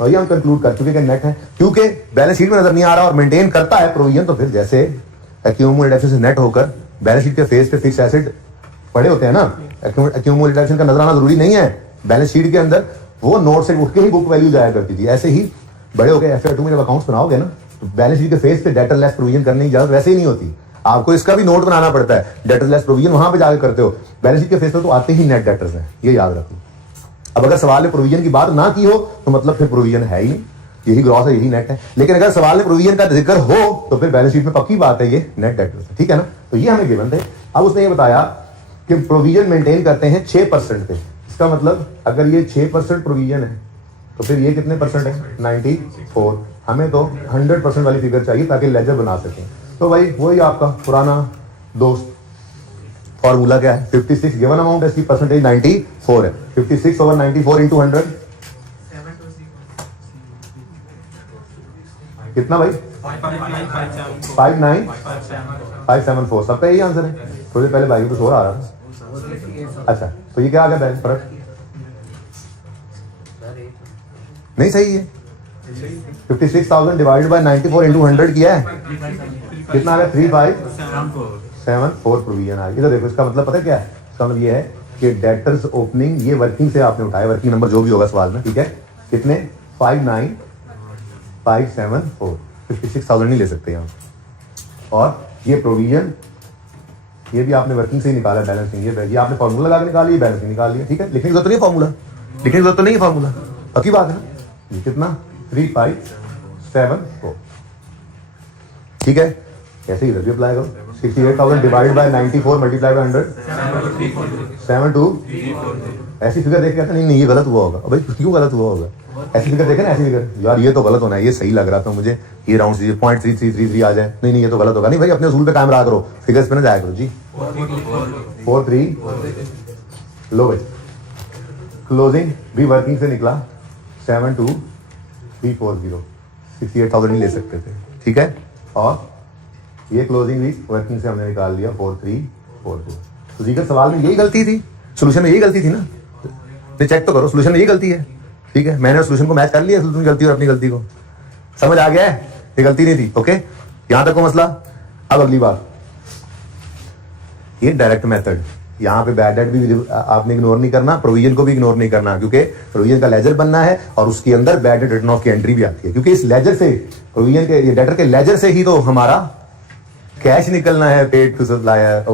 और ये हम कंक्लूड कर चुके कि नेट है, क्योंकि बैलेंस शीट में नजर नहीं आ रहा और मेंटेन करता है प्रोविजन। तो फिर जैसे एक्यूमुलेटेड एसेट से नेट होकर बैलेंस शीट के फेस पे फिक्स एसेट पड़े होते हैं ना, एक्यूमुलेटेड एसेट का नजर आना जरूरी नहीं है बैलेंस शीट के अंदर, वो नोट से उठ के ही बुक वैल्यू जाया करती थी। ऐसे ही बड़े हो गए FY2 में जब अकाउंट्स बनाओगे ना, तो बैलेंस शीट के फेस पे डेटर लेस प्रोविजन करने की इजाजत वैसे ही नहीं होती, आपको इसका भी नोट बनाना पड़ता है। डेटर लेस प्रोविजन वहां पे जाकर करते हो, बैलेंस शीट के फेस पे तो आते ही नेट डेटर्स हैं, ये याद रखो। अब अगर सवाल में प्रोविजन की बात ना की हो तो मतलब फिर प्रोविजन है ही नहीं, यही ग्रॉस है, यही नेट है। लेकिन अगर सवाल में प्रोविजन का जिक्र हो तो फिर बैलेंस शीट में पक्की बात है ये नेट डेटर्स है, ठीक है ना। तो ये हमें गिवन थे। अब उसने ये बताया कि प्रोविजन मेंटेन करते हैं 6% पे। इसका मतलब अगर ये 6% प्रोविजन है तो फिर ये कितने परसेंट है? 94। हमें तो 100% वाली फिगर चाहिए ताकि लेजर बना सकें। तो भाई वही आपका पुराना दोस्त फॉर्मूला क्या है? 56 गिवन अमाउंट है, इसकी परसेंटेज 94 है। 56 ओवर 94 इंटू 100 कितना भाई? 59574। सबका यही आंसर है। थोड़ी पहले भाई कुछ और आ रहा था। अच्छा तो ये क्या आ गया बैलेंस फर्क? नहीं सही है। 56,000 डिवाइडेड बाय 94 इंटू 100 किया है, कितना आ गया? 3574 प्रोविजन आ गया। इधर देखो, इसका मतलब पता है क्या है? इसका मतलब ये है कि डेटर्स ओपनिंग, ये वर्किंग से आपने उठाया, वर्किंग नंबर जो भी होगा सवाल में, ठीक है। कितने? 59574। 56,000 नहीं ले सकते यहाँ। और ये प्रोविजन, ये भी आपने वर्किंग से ही निकाला, बैलेंसिंग। ये आपने फॉर्मूला लगा के निकाली, बैलेंसिंग निकाल लिया, ठीक है। लिखने की जरूरत नहीं फॉर्मूला, लिखने की जरूरत तो नहीं है फॉर्मूला, पक्की बात है ना। ये कितना? 3574, ठीक है। ऐसे ही इधर भी अप्लाई करो। 68,000 डिवाइड बाय 94 मल्टीप्लाई बाय 100 72। ऐसी फिगर देख के कहते नहीं ये गलत हुआ होगा। भाई क्यों गलत हुआ होगा? ऐसी फिगर देखे ना, ऐसी फिगर, यार ये तो गलत होना है, ये सही लग रहा था मुझे, ये राउंड 0.3333 आ जाए, नहीं ये तो गलत होगा। नहीं भाई अपने उसूल पे कायम रहा करो, फिगर्स पे ना जाया करो जी। 43 लो भाई, क्लोजिंग भी वर्किंग से निकला 72340। 68,000 नहीं ले सकते थे, ठीक है। और ये क्लोजिंग भी वर्किंग से हमने निकाल लिया 4340। तो जी का सवाल में यही गलती थी, सोल्यूशन में यही गलती थी ना, तो चेक तो करो सोल्यूशन में यही गलती है, ठीक है। मैंने सोल्यूशन को मैच कर लिया, सोल्यूशन की गलती और अपनी गलती को समझ आ गया है, ये गलती नहीं थी, ओके। यहां तक को मसला। अब अगली बात, ये डायरेक्ट मेथड, यहाँ पे बैड डेट भी आपने इग्नोर नहीं करना, प्रोविजन को भी इग्नोर नहीं करना, क्योंकि प्रोविजन का लेजर बनना है और उसके अंदर बैड डेट रिटर्न ऑफ की एंट्री भी आती है, क्योंकि इस लेजर से, प्रोविजन के डेटर के लेजर से ही तो हमारा कैश निकलना है, paid to supplier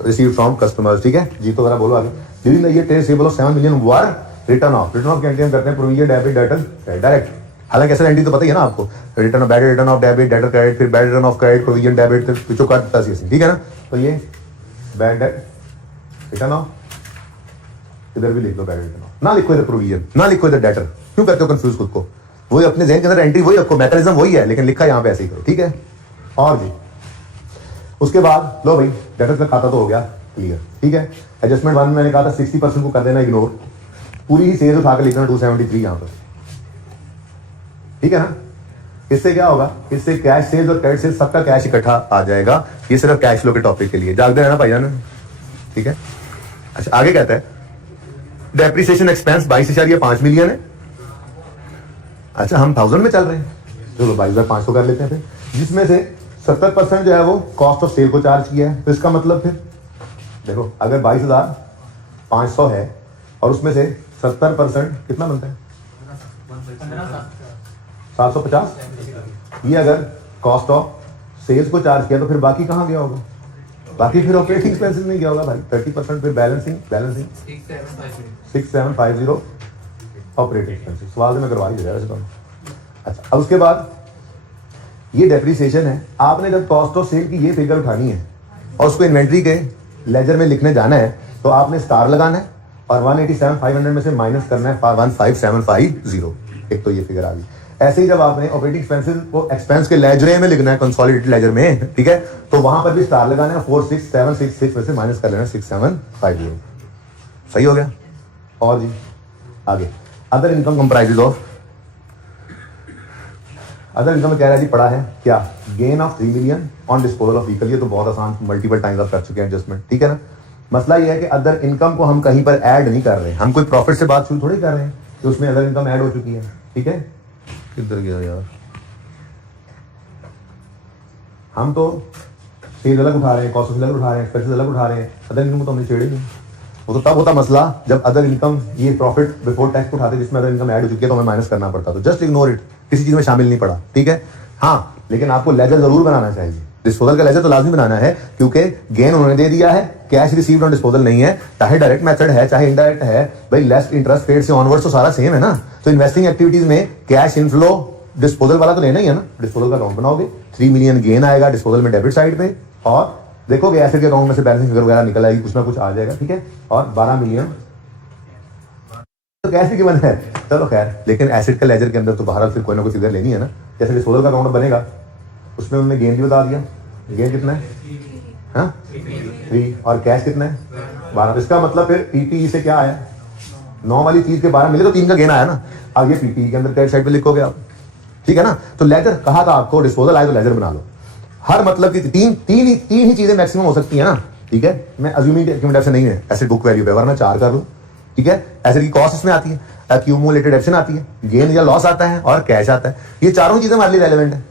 receive from customers, ठीक है जी। तो जरा बोलो आगे। During the year trade receivable of 7 million were written off की एंट्री हम करते हैं प्रोविजन डेबिट डेटर डायरेक्ट। हालांकि ऐसा एंट्री तो पता ही है ना आपको, return of bad, return of debit, debtor credit, फिर bad return of credit, provision debit, पिछो काटता सी, ठीक है ना। तो ये बैड डेट रिटर्न ऑफ, इधर भी लिख लो बैड रिटर्न ऑफ, ना लिखो इधर प्रोविजन, ना लिखो इधर डेटर। क्यों करते हो कंफ्यूज खुद को? वही अपने जहन के अंदर एंट्री वही रखो, मैकेनिज्म वही है, लेकिन लिखा यहाँ पे ऐसे ही करो, ठीक है। और जी उसके बाद लो भाई डेटर का खाता तो हो गया क्लियर, ठीक है। एडजस्टमेंट 1 में मैंने कहा था 60% को कर देना इग्नोर, पूरी ही सेल्स उठा कर लिखना 273 यहाँ पर, ठीक है ना। इससे क्या होगा? इससे कैश सेल्स और क्रेडिट सेल्स सबका कैश इकट्ठा आ जाएगा। ये सिर्फ कैश फ्लो के टॉपिक के लिए, जागते रहना भाईजान, ठीक है। अच्छा आगे कहता है डेप्रिसिएशन एक्सपेंस 22.5 मिलियन है। अच्छा हम 1000 में चल रहे हैं, चलो 22,500 कर लेते हैं फिर, जिसमें से 70% जो है वो कॉस्ट ऑफ सेल को चार्ज किया है। तो इसका मतलब फिर देखो, अगर 22,500 है और उसमें से 70% कितना बनता है? 750। ये अगर कॉस्ट ऑफ सेल्स को चार्ज किया तो फिर बाकी कहाँ गया होगा? बाकी फिर ऑपरेटिंग एक्सपेंसेस में गया होगा भाई। 30% फिर बैलेंसिंग 6750 ऑपरेटिंग एक्सपेंसेस, सवाल से मैं करवा ही दे रहा वैसे तो। अच्छा, अब उसके बाद ये डेप्रिसिएशन है। आपने जब कॉस्ट ऑफ सेल की ये फिगर उठानी है और उसको इन्वेंट्री के लेजर में लिखने जाना है तो आपने स्टार लगाना है और 187,500 में से माइनस करना है 15,750। एक तो ये फिगर आ गई। ऐसे ही जब आपने ऑपरेटिंग एक्सपेंसेस को एक्सपेंस के लेजर में लिखना है, कंसोलिडेटेड लेजर में, ठीक है, तो वहां पर भी स्टार लगाना है, 46,766 में से माइनस कर लेना है 6,750। सही हो गया। और जी आगे, other income comprises of, other income में कह रहा है जी पड़ा है क्या, gain of 3 million on disposal of vehicle. ये तो बहुत आसान, मल्टीपल टाइम्स आप कर चुके हैं एडजस्टमेंट, ठीक है ना। मसला ये है कि अदर इनकम को हम कहीं पर ऐड नहीं कर रहे, हम कोई प्रॉफिट से बात शुरू थोड़ी कर रहे हैं कि उसमें अदर इनकम ऐड हो चुकी है, ठीक है। किधर गया यार, हम तो सेल अलग उठा रहे हैं, कॉस्ट अलग उठा रहे हैं, एक्सपेंसेस अलग उठा रहे हैं, अदर इनकम तो हमने छेड़े नहीं। वो तो तब होता मसला जब अदर इनकम, ये प्रॉफिट बिफोर टैक्स उठाते जिसमें अदर इनकम ऐड हो चुकी है तो हमें माइनस करना पड़ता। तो जस्ट इग्नोर इट, किसी चीज में शामिल नहीं पड़ा, ठीक है। हाँ, लेकिन आपको लेजर जरूर बनाना चाहिए, डिस्पोजल का लेजर तो लाजमी बनाना है, क्योंकि गेन उन्होंने दे दिया है, कैश रिसीव्ड ऑन डिस्पोजल नहीं है, चाहे डायरेक्ट मेथड है चाहे इनडायरेक्ट है, भाई लेस इंटरेस्ट पेड से ऑनवर्ड्स तो सारा सेम है ना। तो इन्वेस्टिंग एक्टिविटीज में कैश इनफ्लो डिस्पोजल वाला तो लेना ही है ना, डिस्पोजल का अकाउंट बनाओगे, 3 मिलियन गेन आएगा डिस्पोजल में डेबिट साइड पे, और देखोगे एसेट के अकाउंट में से बैलेंसिंग फिगर वगैरह निकल आएगी, कुछ ना कुछ आ जाएगा, ठीक है। और 12 मिलियन तो कैश भी गिवन है, चलो खैर, लेकिन एसेट के लेजर के अंदर तो बहरहाल फिर कोई ना कोई फिगर लेनी है ना। जैसे डिस्पोजल का अकाउंट बनेगा उसमें उन्होंने गेन भी बता दिया, गेन कितना है, हाँ 3, और कैश कितना है 12। इसका मतलब फिर पीपीई से क्या आया, 9 वाली चीज के 12 मिले तो 3 का गेन आया ना। अब ये पीपीई के अंदर क्रेडिट साइड पे लिखोगे आप, ठीक है ना। तो लेजर कहा था आपको, डिस्पोजल आए तो लेजर बना लो। हर मतलब की तीन ही चीजें मैक्सिमम हो सकती है ना, ठीक है। मैं अज्यूमिंग एक्यूमुलेटिव से नहीं है, एसेट बुक वैल्यू पे, वरना 4 कर लूं, ठीक है। एसेट की कॉस्ट इसमें आती है, एक्यूमुलेटेड एक्शन आती है, गेन या लॉस आता है, और कैश आता है। ये चारों चीजें हमारे लिए रेलेवेंट है।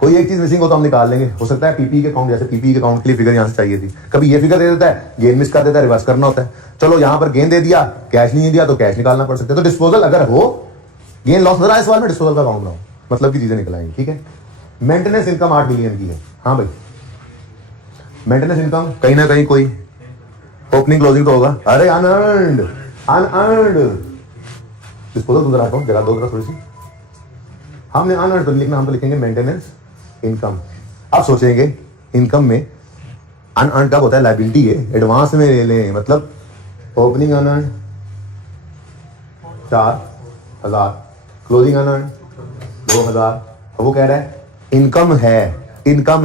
कोई एक चीज मिसिंग हो तो हम निकाल लेंगे। हो सकता है पीपी के अकाउंट, जैसे पीपी के अकाउंट के लिए फिगर यहां से चाहिए थी, कभी ये फिगर दे देता है, गेन मिस कर देता है, रिवर्स करना होता है। चलो यहां पर गेन दे दिया, कैश नहीं दिया तो कैश निकालना पड़ सकता है। तो डिस्पोजल अगर हो, गेन लॉस नजर आए सवाल में, डिस्पोजल का अकाउंट बनाओ, मतलब की चीजें निकल आएंगी, ठीक है। मेंटेनेंस इनकम 8 मिलियन की है, हाँ भाई। मेंटेनेंस इनकम कहीं ना कहीं कोई ओपनिंग क्लोजिंग तो होगा। अरे अनअर्न्ड डिस्पोजल तो जरा जगह दो थोड़ी सी, हमने अनअर्न्ड तो लिखना, हम तो लिखेंगे मेंटेनेंस इनकम। अब सोचेंगे इनकम में अनअर्न्ड कब होता है, लायबिलिटी है, एडवांस में ले लें, मतलब ओपनिंग अनअर्न्ड 4,000, क्लोजिंग अनअर्न्ड 2,000। वो कह रहा है इनकम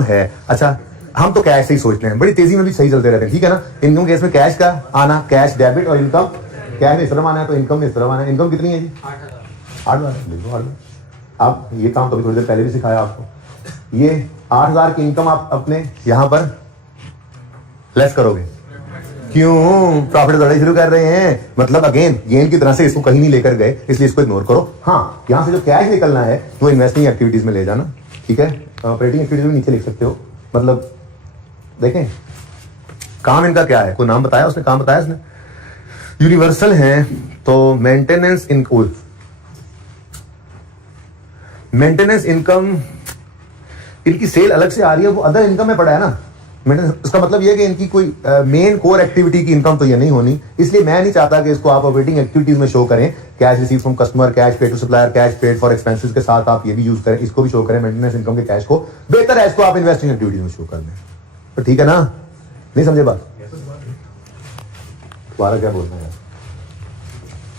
है। अच्छा, हम तो कैश से ही सोचते हैं, बड़ी तेजी में भी सही चलते रहते हैं, ठीक है ना। इनकम केस में कैश का आना, कैश डेबिट, और इनकम कैश ने इस तरफ आना है तो इनकम ने इस तरफ आना है। इनकम कितनी है जी, 8,000 लिख दो। आप ये काम तो थोड़ी देर पहले भी सिखाया आपको। ये 8,000 की इनकम आप अपने यहां पर लेस करोगे, क्यों, प्रॉफिट बढ़ाना शुरू कर रहे हैं, मतलब अगेन गेन की तरह से इसको कहीं नहीं लेकर गए, इसलिए इसको इग्नोर करो। हाँ, यहां से जो कैश निकलना है वो इन्वेस्टिंग एक्टिविटीज में ले जाना, ठीक है। ऑपरेटिंग एक्टिविटीज में नीचे लिख सकते हो, मतलब देखें काम इनका क्या है, कोई नाम बताया उसने, काम बताया उसने, यूनिवर्सल है। तो मेंटेनेंस इनकम, इनकी सेल अलग से आ रही है, वो अदर इनकम में पड़ा है ना। इसका मतलब ये कि इनकी कोई मेन कोर एक्टिविटी की इनकम तो ये नहीं होनी, इसलिए मैं नहीं चाहता कि इसको आप ऑपरेटिंग एक्टिविटीज में शो करें। Cash receive from customer, cash paid to supplier, cash paid for expenses के साथ आप ये भी यूज करें, इसको भी शो करें, मेंटेनेंस इनकम के कैश को। बेहतर है इसको आप इन्वेस्टिंग एक्टिविटीज में शो कर दें, तो ठीक है ना। नहीं समझे बात, दोबारा क्या बोलना है,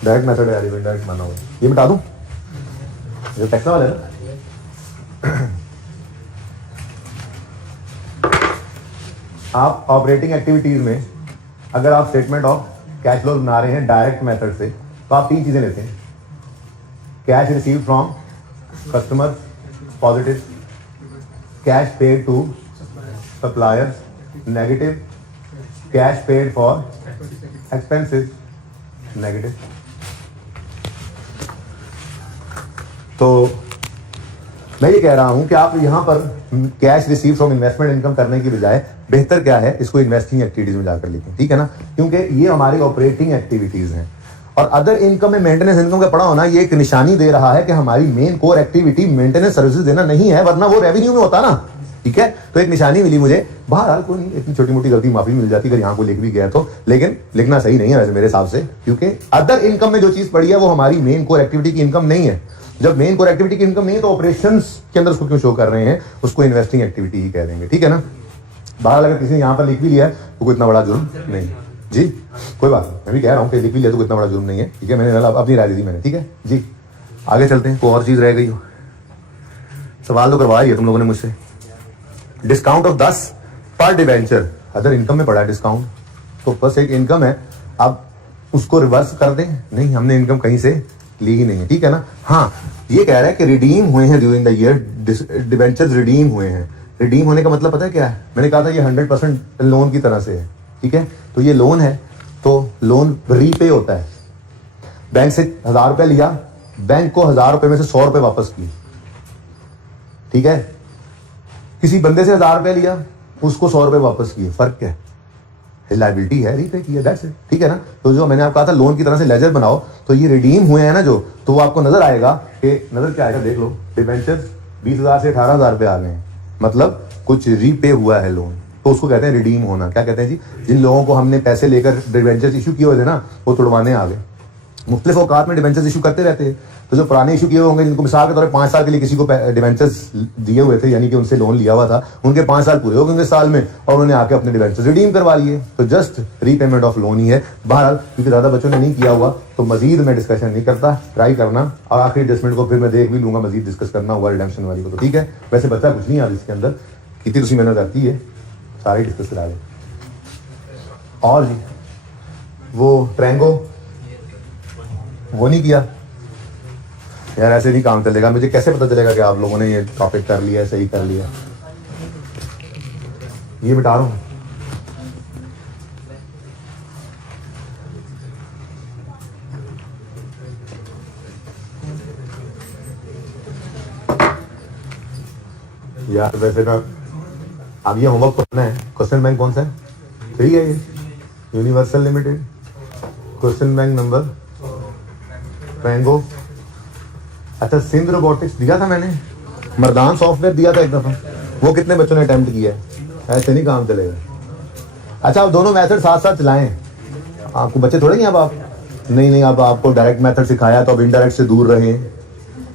डायरेक्ट मेथड है, डायरेक्ट माना हुआ, ये बता दूं जो टैक्स वाला है ना। आप ऑपरेटिंग एक्टिविटीज में अगर आप स्टेटमेंट ऑफ कैश फ्लो बना रहे हैं डायरेक्ट मेथड से, तो आप 3 चीजें लेते हैं, cash receive from customer positive, cash paid to suppliers negative, cash paid for expenses negative. तो मैं ये कह रहा हूं कि आप यहां पर cash receive from investment income करने की बजाय बेहतर क्या है, इसको इन्वेस्टिंग एक्टिविटीज में जाकर लिखें, ठीक है ना, क्योंकि ये हमारी ऑपरेटिंग एक्टिविटीज हैं। और अदर इनकम में मेंटेनेंस इनकम का पड़ा होना ये एक निशानी दे रहा है कि हमारी main core activity maintenance services देना नहीं है, वरना वो रेवेन्यू में होता ना। ठीक है, तो एक निशानी मिली मुझे। बहरहाल कोई नहीं, इतनी छोटी मोटी गलती माफी मिल जाती अगर यहाँ को लिख भी गया तो, लेकिन लिखना सही नहीं है वैसे मेरे हिसाब से, क्योंकि अदर इनकम में जो चीज पड़ी है वो हमारी मेन कोर एक्टिविटी की इनकम नहीं है। जब मेन कोर एक्टिविटी की इनकम नहीं है तो ऑपरेशंस के अंदर उसको क्यों शो कर रहे हैं, उसको इन्वेस्टिंग एक्टिविटी ही कह देंगे, ठीक है ना। बहरहाल अगर किसी ने यहाँ पर लिख भी लिया है तो कोई इतना बड़ा जुर्म नहीं जी, कोई बात नहीं, मैं भी कह रहा हूँ कि लिख भी लिया तो कोई इतना बड़ा जुर्म नहीं है, ठीक है। मैंने अपनी राय दी थी मैंने, ठीक है जी। आगे चलते हैं, कोई और चीज रह गई हो, सवाल तो करवा ही है तुम लोगों ने मुझसे। डिस्काउंट ऑफ 10 पर डिवेंचर, अदर इनकम में पड़ा डिस्काउंट, तो बस एक इनकम है, आप उसको रिवर्स कर दें, नहीं हमने इनकम कहीं से ली ही नहीं है, ठीक है ना। हाँ, ये कह रहा है कि रिडीम हुए हैं during the year, debentures redeem हुए हैं। रिडीम होने का मतलब पता है क्या है, मैंने कहा था ये 100% लोन की तरह से है, ठीक है। तो ये लोन है, तो लोन रीपे होता है। बैंक से 1000 रुपया लिया, बैंक को 1000 रुपये में से 100 रुपये वापस किए, ठीक है। किसी बंदे से 1000 रुपये लिया, उसको 100 रुपये वापस किए, फर्क क्या है, लाइबिलिटी है, रीपे किया, दैट्स इट, ठीक है ना। तो जो मैंने आपको कहा था लोन की तरह से लेजर बनाओ, तो ये रिडीम हुए हैं ना जो, तो वो आपको नजर आएगा कि नजर क्या आएगा, देख लो, डिवेंचर्स 20,000 से 18,000 रुपये आ गए हैं, मतलब कुछ रीपे हुआ है लोन, तो उसको कहते हैं रिडीम होना। क्या कहते हैं जी, जिन लोगों को हमने पैसे लेकर डिवेंचर्स इशू किए हुए थे ना, वो तुड़वाने आ गए। मुख्तलिफ औकात में डिवेंचर्स इशू करते रहते हैं, तो जो पुराने इशू किए होंगे, जिनको मिसाल के तौर पर 5 साल के लिए किसी को डिवेंचर्स दिए हुए थे, यानी कि उनसे लोन लिया हुआ था, उनके 5 साल पूरे हो गए साल में, और उन्होंने आके अपने डिवेंचर्स रिडीम करवा लिए, तो जस्ट रीपेमेंट ऑफ लोन ही है। बहरहाल क्योंकि ज़्यादा बच्चों ने नहीं किया हुआ, तो मजीद मैं डिस्कशन नहीं करता, ट्राई करना, और आखिरी एडजस्टमेंट को फिर मैं देख भी लूंगा, मजीद डिस्कस करना हुआ रिडेम्पशन वाली को, तो ठीक है। वैसे बच्चा कुछ नहीं यार इसके अंदर, कितनी तुसी मेहनत आती है, सारे डिस्कस करा दे। और जी वो ट्रैंगो वो नहीं किया यार, ऐसे नहीं काम चलेगा। मुझे कैसे पता चलेगा कि आप लोगों ने ये टॉपिक कर लिया, सही कर लिया। ये मिटा रहा हूं, यार वैसे ना अब ये होमवर्क पढ़ना है। क्वेश्चन बैंक कौन सा है, 3 है ये, universal limited. Question bank number ट्रैंगो। अच्छा, सिंध रोबोटिक्स दिया था मैंने, मर्दान सॉफ्टवेयर दिया था एक दफा, वो कितने बच्चों ने अटेम्प्ट किया है, ऐसे नहीं काम चलेगा। अच्छा, आप दोनों मेथड साथ साथ चलाएं, आपको बच्चे थोड़े ही अब आप नहीं अब आपको डायरेक्ट मेथड सिखाया तो अब इनडायरेक्ट से दूर रहे।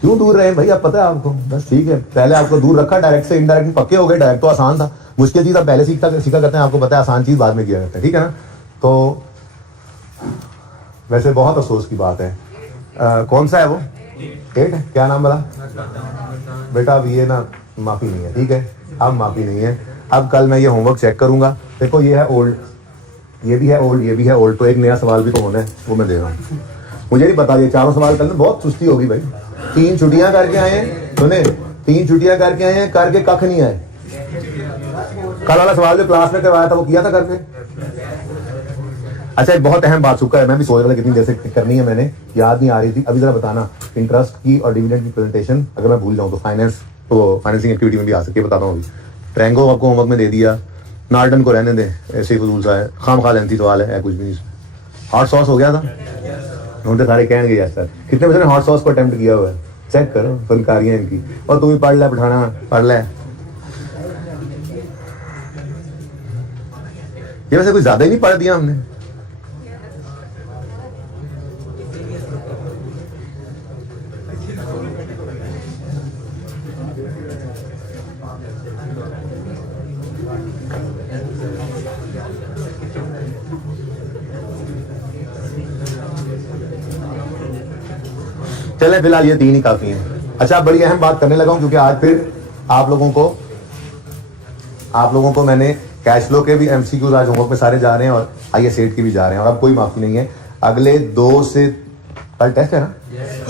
क्यों दूर रहे भाई, अब पता है आपको, बस ठीक है। पहले आपको दूर रखा डायरेक्ट से, इनडायरेक्ट पक्के हो गए। डायरेक्ट तो आसान था, मुश्किल चीज आप पहले सीखा करते हैं, आपको पता है, आसान चीज बाद में किया करते हैं, ठीक है ना। तो वैसे बहुत अफसोस की बात है। कौन सा है वो 8 है, क्या नाम बोला बेटा, अब ये ना माफी नहीं है, ठीक है, अब माफी नहीं है। अब कल मैं ये होमवर्क चेक करूंगा, देखो ये है ओल्ड, ये भी है ओल्ड, ये भी है ओल्ड, तो एक नया सवाल भी तो होना है, वो मैं दे रहा हूँ। मुझे नहीं पता, ये चारों सवाल करने बहुत सुस्ती होगी भाई। 3 छुट्टियां करके आए हैं, सुने, 3 छुट्टियां करके आए हैं, करके कख नहीं आए। कल वाला सवाल जो क्लास में करवाया था वो किया था करके। अच्छा, एक बहुत अहम बात चुका है, मैं भी सोच रहा था कितनी देर से करनी है, मैंने याद नहीं आ रही थी, अभी जरा बताना इंटरेस्ट की और डिविडेंड की प्रेजेंटेशन, अगर मैं भूल जाऊँ तो फाइनेंसिंग एक्टिविटी में भी आ सकती है, बताता हूँ। अभी ट्रैंगो आपको होमवर्क में दे दिया, नार्टन को रहने दें, ऐसे ही फजूल सा है, खाम लेंथी सवाल है, कुछ भी नहीं। हॉट सॉस हो गया था, उनके सारे कहेंगे यार सर कितने बच्चों ने हॉट सॉस को अटेम्प्ट किया हुआ है, चेक करो फनकारियाँ इनकी। और तू भी पढ़ ले, पठाना पढ़ ले। ये वैसे कुछ ज्यादा ही नहीं पढ़ दिया हमने। चले फिलहाल ये 3 ही काफी हैं। अच्छा, बड़ी अहम बात करने लगा हूं, क्योंकि आज फिर आप लोगों को मैंने कैश फ्लो के भी एमसीक्यूज आज होमवर्क में सारे जा रहे हैं, और IS8 की भी जा रहे हैं, और अब कोई माफी नहीं है। अगले 2 से कल टेस्ट है ना,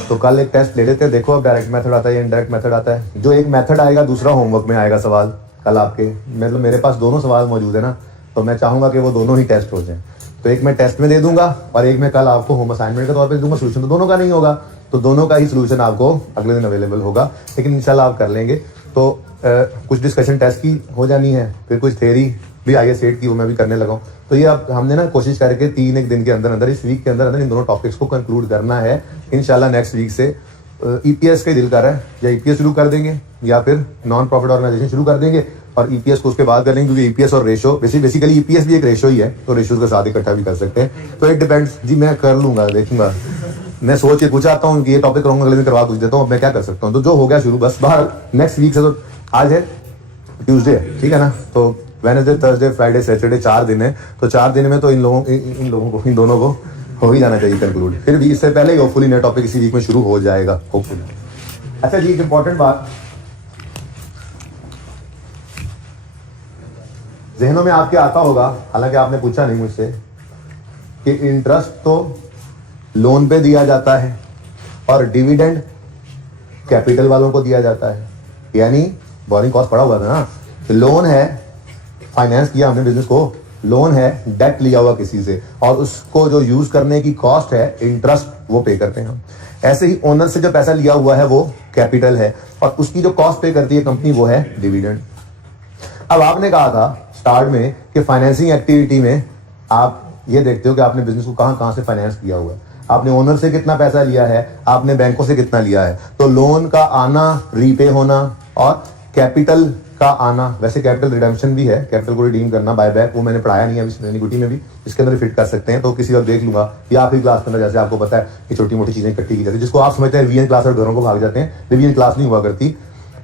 तो कल एक टेस्ट ले लेते हैं, देखो अब डायरेक्ट मेथड आता है या इनडायरेक्ट मेथड आता है। जो एक मेथड आएगा दूसरा होमवर्क में आएगा सवाल कल आपके, मतलब मेरे पास दोनों सवाल मौजूद है ना, तो मैं चाहूंगा कि वो दोनों ही टेस्ट हो जाए। तो एक मैं टेस्ट में दे दूंगा और एक मैं कल आपको होम असाइनमेंट के तौर पर दूंगा। सोल्यूशन तो दोनों का नहीं होगा, तो दोनों का ही सोल्यूशन आपको अगले दिन अवेलेबल होगा, लेकिन इंशाल्लाह आप कर लेंगे। तो कुछ डिस्कशन टेस्ट की हो जानी है, फिर कुछ थ्योरी भी IS8 की वो मैं भी करने लगा हूँ। तो ये अब हमने ना कोशिश करके 3 दिन के अंदर इस वीक के अंदर इन दोनों टॉपिक्स को कंक्लूड करना है। इंशाल्लाह नेक्स्ट वीक से EPS का दिल कर रहा है, या EPS शुरू कर देंगे या फिर नॉन प्रॉफिट ऑर्गेनाइजेशन शुरू कर देंगे, और ईपीएस को उसके बाद कर लेंगे, क्योंकि ईपीएस और रेशो बेसिकली ईपीएस भी एक रेशो ही है, तो रेशोज के साथ इकट्ठा भी कर सकते हैं। तो इट डिपेंड्स जी, मैं कर लूंगा, देखूंगा, मैं सोच के कुछ आता हूँ कि ये टॉपिक करूंगा, अगले दिन करवा कुछ देता हूँ, अब मैं क्या कर सकता हूँ। तो जो हो गया शुरू, बस बाहर नेक्स्ट वीक से, तो आज है ट्यूसडे, ठीक है ना, तो वेडनेसडे, थर्सडे, फ्राइडे, सैटरडे 4 दिन है, तो 4 दिन में तो इन दोनों को हो ही जाना चाहिए कंक्लूड। फिर भी इससे पहले ही होपफुली नया टॉपिक इसी वीक में शुरू हो जाएगा, होपफुली। अच्छा जी, एक इंपॉर्टेंट बात जहनों में आपके आता होगा, हालांकि आपने पूछा नहीं मुझसे, कि इंटरेस्ट तो लोन पे दिया जाता है और डिविडेंड कैपिटल वालों को दिया जाता है, यानी बोरिंग कॉस्ट पड़ा हुआ था ना, तो लोन है, फाइनेंस किया हमने बिजनेस को, लोन है, डेट लिया हुआ किसी से, और उसको जो यूज करने की कॉस्ट है, इंटरेस्ट, वो पे करते हैं हम। ऐसे ही ओनर से जो पैसा लिया हुआ है वो कैपिटल है, और उसकी जो कॉस्ट पे करती है कंपनी वो है डिविडेंड। अब आपने कहा था स्टार्ट में कि फाइनेंसिंग एक्टिविटी में आप ये देखते हो कि आपने बिजनेस को कहां से फाइनेंस किया हुआ है, आपने ओनर से कितना पैसा लिया है, आपने बैंकों से कितना लिया है। तो लोन का आना, रीपे होना, और कैपिटल का आना, वैसे कैपिटल रिडेम्पशन भी है, कैपिटल को रिडीम करना, बाय बैक, वो मैंने पढ़ाया नहीं है अभी इक्विटी में भी, इसके अंदर फिट कर सकते हैं, तो किसी वक्त देख लूंगा, या आखिरी क्लास के अंदर, जैसे आपको पता है कि छोटी मोटी चीजें इकट्ठी की जाती है, जिसको आप समझते हैं रिवीजन क्लास और घरों को भाग जाते हैं, रिवीजन क्लास नहीं हुआ करती।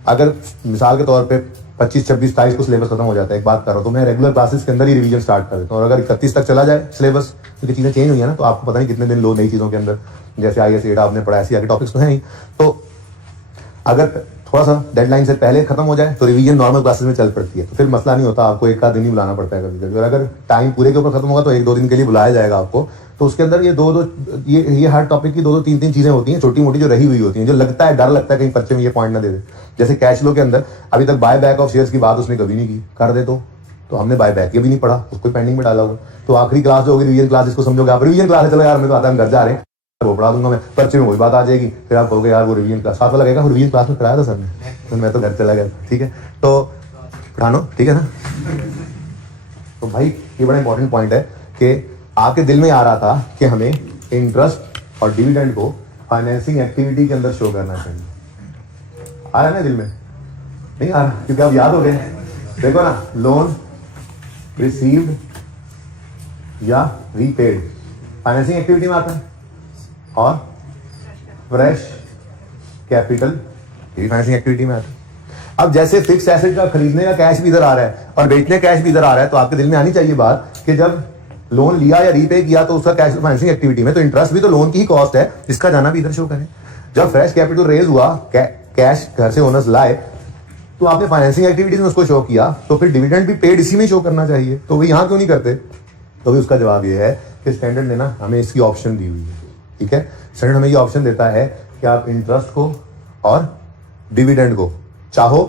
अगर मिसाल के तौर पर 25, 26, 27 को सिलेबस खत्म हो जाता है, एक बात कर रहा हूं, तो मैं रेगुलर क्लासेस के अंदर ही रिवीजन स्टार्ट कर देता हूं, और अगर 31 तक चला जाए सिलेबस, क्योंकि चीजें चेंज हुई है ना, तो आपको पता नहीं कितने दिन लो नई चीजों के अंदर, जैसे IAS एडा आपने पढ़ा, ऐसी आगे टॉपिक्स तो हैं ही। तो अगर थोड़ा सा डेडलाइन से पहले खत्म हो जाए तो रिवीजन नॉर्मल क्लासेस में चल पड़ती है, तो फिर मसला नहीं होता, आपको एक आध दिन ही बुलाना पड़ता है कभी कभी। और अगर टाइम पूरे के ऊपर खत्म होगा तो 1-2 दिन के लिए बुलाया जाएगा आपको, तो उसके अंदर ये हर टॉपिक की 2-2, 3-3 चीजें होती हैं, छोटी मोटी जो रही हुई होती हैं, जो लगता है, डर लगता है कहीं पर्चे में ये पॉइंट ना दे दे। जैसे कैश फ्लो के अंदर अभी तक बाय बैक ऑफ शेयर्स की बात उसने कभी नहीं की, कर दे तो हमने बाय बैक ये भी नहीं पढ़ा, उसको पेंडिंग में डाला हुआ। तो आखिरी क्लास जो होगी रिवीजन क्लास, इसको समझोगे आप रिवीजन क्लास है, चलो यार मेरे को आता है, हम घर जा रहे हैं, वो पढ़ा दूंगा मैं, पर्चे में वही बात आ जाएगी, फिर आप कहोगे यार वो रिवीजन क्लास साथ लगेगा, रिवीजन क्लास में पढ़ाया था सर ने, तो मैं तो घर चला गया, ठीक है, तो पढ़ानो, ठीक है ना। तो भाई ये बड़ा इंपॉर्टेंट पॉइंट है कि आपके दिल में आ रहा था कि हमें इंटरेस्ट और डिविडेंड को फाइनेंसिंग एक्टिविटी के अंदर शो करना चाहिए, आ रहा है ना दिल में? नहीं आ रहा, क्योंकि आप याद हो गए, देखो ना, लोन रिसीव्ड या रीपेड फाइनेंसिंग एक्टिविटी में आता है, और फ्रेश कैपिटल ये भी फाइनेंसिंग एक्टिविटी में आता है। अब जैसे फिक्स एसेट का खरीदने का कैश भी इधर आ रहा है और बेचने का कैश भी इधर आ रहा है, तो आपके दिल में आनी चाहिए बात कि जब लोन लिया या रीपे किया तो उसका कैश फाइनेंसिंग एक्टिविटी में, तो इंटरेस्ट भी तो लोन की ही कॉस्ट है, इसका जाना भी इधर शो करें। जब फ्रेश कैपिटल रेज हुआ, कैश घर से ओनर्स लाए, तो आपने फाइनेंसिंग एक्टिविटीज में उसको शो किया, तो फिर डिविडेंड भी पेड इसी में शो करना चाहिए, तो वो यहां क्यों नहीं करते? तो भी उसका जवाब ये है कि स्टैंडर्ड ने ना हमें इसकी ऑप्शन दी हुई है, ठीक है। स्टैंडर्ड हमें ये ऑप्शन देता है कि आप इंटरेस्ट को और डिविडेंड को चाहो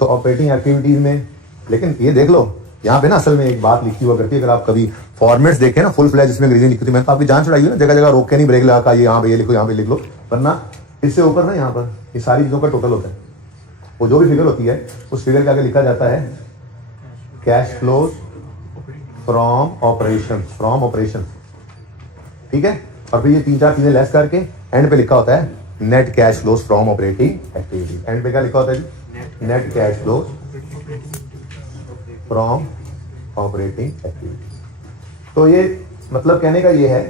तो ऑपरेटिंग एक्टिविटीज में, लेकिन ये देख लो यहाँ पे ना असल में एक बात लिखी हुआ करती है, अगर आप कभी फॉर्मेट्स देखें ना फुल फ्लैज, इसमें अंग्रेजी लिखी थी, मैंने तो आपकी जान छुड़ाई हुई ना, जगह जगह रोक के नहीं ब्रेक लगा, ये यहाँ पे ये लिखो, यहाँ पे लिख लो, वरना इससे ऊपर ना यहाँ पर ये सारी चीजों का टोटल होता है, वो जो भी फिगर होती है उस फिगर के आगे लिखा जाता है कैश फ्लोज फ्रॉम ऑपरेशन, ठीक है। और फिर ये 3-4 चीजें लेस करके एंड पे लिखा होता है net cash flows from operating activity. And पे क्या लिखा होता है जी? Net cash flows from operating activity. तो ये मतलब कहने का ये है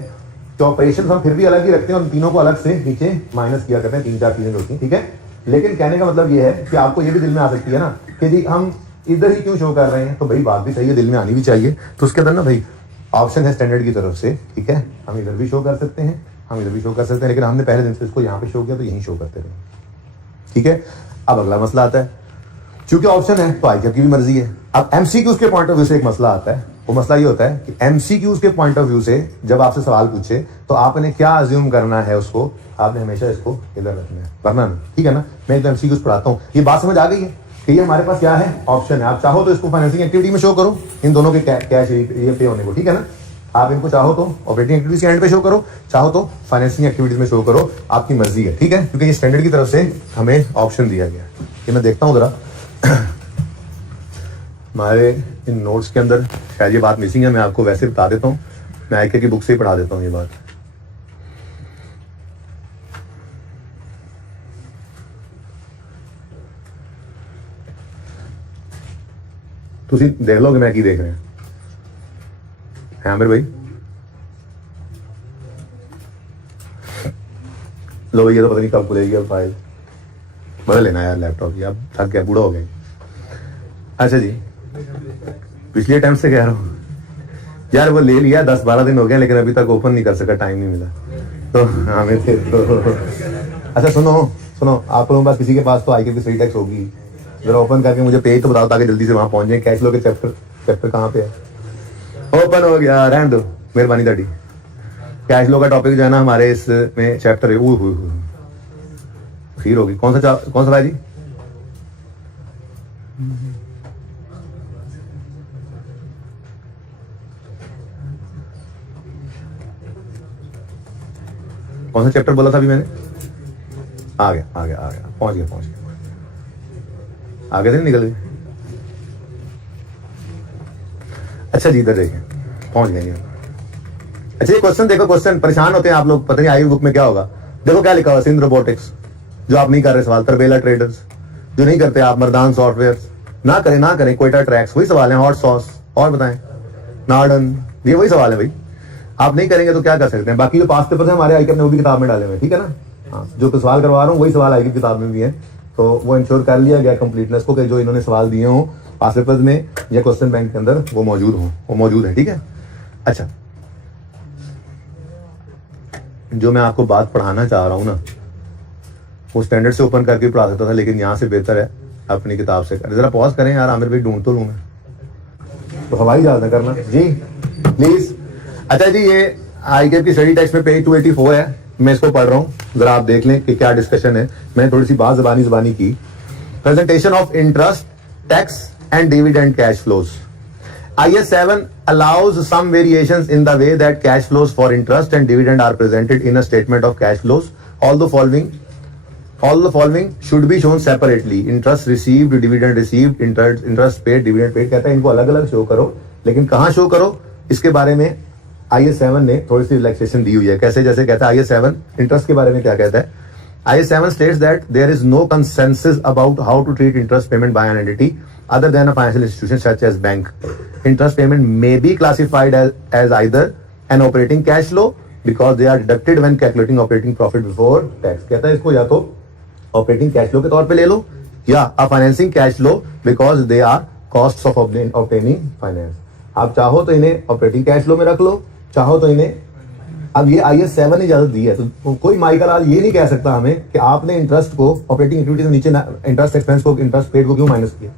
कि ऑपरेशन हम फिर भी अलग ही रखते हैं और तीनों को अलग से नीचे माइनस किया करते हैं, 3-4 चीजें होती हैं, ठीक है। लेकिन कहने का मतलब ये है कि आपको ये भी दिल में आ सकती है ना कि जी हम इधर ही क्यों शो कर रहे हैं, तो भाई बात भी सही है, दिल में आनी भी चाहिए। तो उसके अंदर ना भाई ऑप्शन है स्टैंडर्ड की तरफ से, ठीक है, हम इधर भी शो कर सकते हैं, हम इधर भी शो कर सकते हैं, लेकिन हमने पहले दिन से इसको यहाँ पे शो किया तो यहीं शो करते रहे, ठीक है। अब अगला मसला आता है, क्योंकि ऑप्शन है तो आई की भी मर्जी है। अब एमसीक्यूज के पॉइंट ऑफ व्यू से एक मसला आता है, वो मसला ये होता है कि एमसीक्यूज के पॉइंट ऑफ व्यू से जब आपसे सवाल पूछे तो आपने क्या अज्यूम करना है, उसको आपने हमेशा इसको इधर रखना है, वरना नहीं, ठीक है ना। मैं एक एमसीक्यूज पढ़ाता हूँ, ये बात समझ आ गई है कि ये हमारे पास क्या है, ऑप्शन है। आप चाहो तो इसको फाइनेंसिंग एक्टिविटी में शो करो, इन दोनों के कैश ये पे होने को, ठीक है ना। आप इनको चाहो तो ऑपरेटिंग एक्टिविटीज के एंड पे शो करो, चाहो तो फाइनेंसिंग एक्टिविटीज में शो करो, आपकी मर्जी है, ठीक है, क्योंकि ये स्टैंडर्ड की तरफ से हमें ऑप्शन दिया गया है। ये मैं देखता हूँ जरा हमारे इन नोट्स के अंदर शायद ये बात मिसिंग है, मैं आपको वैसे बता देता हूँ, मैं आईके की बुक से ही पढ़ा देता हूँ ये बात। तुसी देख लो कि मैं की देख रहे हैं आमिर भाई। लो भाई, ये तो पता नहीं कब खुलेगी अब फाइल, बदल लेना यार लैपटॉप की, अब थक गया, बूढ़ा हो गया। अच्छा जी, पिछले अटेम्प्ट से कह रहा हूँ यार, वो ले लिया 10-12 दिन हो गए लेकिन अभी तक ओपन नहीं कर सका, टाइम नहीं मिला। तो हमें थे तो अच्छा सुनो आप लोगों के पास, किसी के पास तो आई के भी सही टैक्स होगी, जरा ओपन करके मुझे पेज तो बताओ ताकि जल्दी से वहां पहुंच जाए। कैश फ्लो के चैप्टर कहाँ पे है? ओपन हो गया, रहने दो, मेहरबानी ताड़ी। कैश फ्लो का टॉपिक जो है ना हमारे इसमें चैप्टर है, खीर होगी। कौन सा भाई जी? कौन सा चैप्टर बोला था अभी मैंने? आ गया, पहुंच गया। आगे से निकल गए। अच्छा जी, इधर देखें, पहुंच गए। अच्छा ये क्वेश्चन देखो, क्वेश्चन परेशान होते हैं आप लोग, पता नहीं आई बुक में क्या होगा। देखो क्या लिखा हुआ, सिंध रोबोटिक्स, जो आप नहीं कर रहे सवाल, तरबेला ट्रेडर्स जो नहीं करते आप, मर्दान सॉफ्टवेयर ना करें, कोयटा ट्रैक्स, वही सवाल है, हॉट सॉस, और बताएं नार्डन, ये वही सवाल है भाई। आप नहीं करेंगे तो क्या कर सकते हैं। बाकी जो पास पेपर है हमारे आई ने वो भी किताब में डाले हुए, ठीक है ना। हाँ, जो सवाल करवा रहा हूँ वही सवाल आई की किताब में भी है, तो वो इंश्योर कर लिया गया कंप्लीटनेस को कि जो इन्होंने सवाल दिए हों पास पेपर में या क्वेश्चन बैंक के अंदर वो मौजूद है, ठीक है। अच्छा, जो मैं आपको बात पढ़ाना चाह रहा हूँ ना, वो स्टैंडर्ड से ओपन करके पढ़ा सकता था, लेकिन यहाँ से बेहतर है अपनी किताब से करें। जरा पॉज करें यार, आमिर भाई ढूंढ तो लूँ मैं, तो हवाई जहाज न करना जी प्लीज। अच्छा जी, ये आईकेएफ की स्टडी टेक्स्ट में पेज 284 है, मैं इसको पढ़ रहा हूँ, जरा आप देख लें कि क्या डिस्कशन है। मैंने थोड़ी सी बात जबानी की। Presentation of interest, tax and dividend cash flows. IS 7 allows some variations in the way that cash flows for interest and dividend are presented in a statement of cash flows. All the following should be shown separately. Interest received, dividend received, interest paid, dividend paid। कहता है इनको अलग अलग show करो, लेकिन कहाँ show करो इसके बारे में IS 7 ने थोड़ी सी रिलैक्सेशन दी हुई है। कैसे? जैसे कहता है IS 7 इंटरेस्ट के बारे में क्या कहता है, IS 7 states that there is no consensus about how to treat interest payment by an entity other than a financial institution such as bank. Interest payment may be classified as either an operating cash flow because they are deducted when calculating operating profit before tax। कहता है इसको या तो operating cash flow के तौर पे ले लो या a financing cash flow because they are cost of obtaining finance. आप चाहो तो इन्हें ऑपरेटिंग कैश फ्लो में रख लो, चाहो तो इन्हें, अब ये IS 7 ने इजाजत दी है, तो कोई माइकल आज ये नहीं कह सकता हमें कि आपने इंटरेस्ट को ऑपरेटिंग एक्टिविटी से नीचे इंटरेस्ट एक्सपेंस को, इंटरेस्ट पेड को क्यों माइनस किया,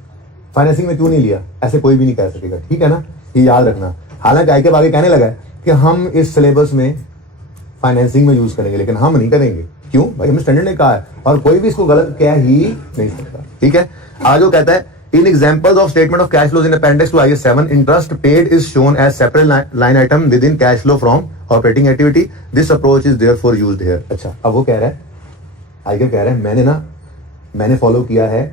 फाइनेंसिंग में क्यों नहीं लिया, ऐसे कोई भी नहीं कह सकेगा, ठीक है ना, ये याद रखना। हालांकि आईकेएफ आगे कहने लगा है कि हम इस सिलेबस में फाइनेंसिंग में यूज करेंगे, लेकिन हम नहीं करेंगे। क्यों भाई? हमें स्टैंडर्ड ने कहा है और कोई भी इसको गलत कह ही नहीं सकता, ठीक है। आगे वो कहता है in examples of statement of cash flows in appendix two IS 7 interest paid is shown as separate line item within cash flow from operating activity. This approach is therefore used here. अच्छा, अब वो कह रहा है, आईकेएफ कह रहा है मैंने फॉलो किया है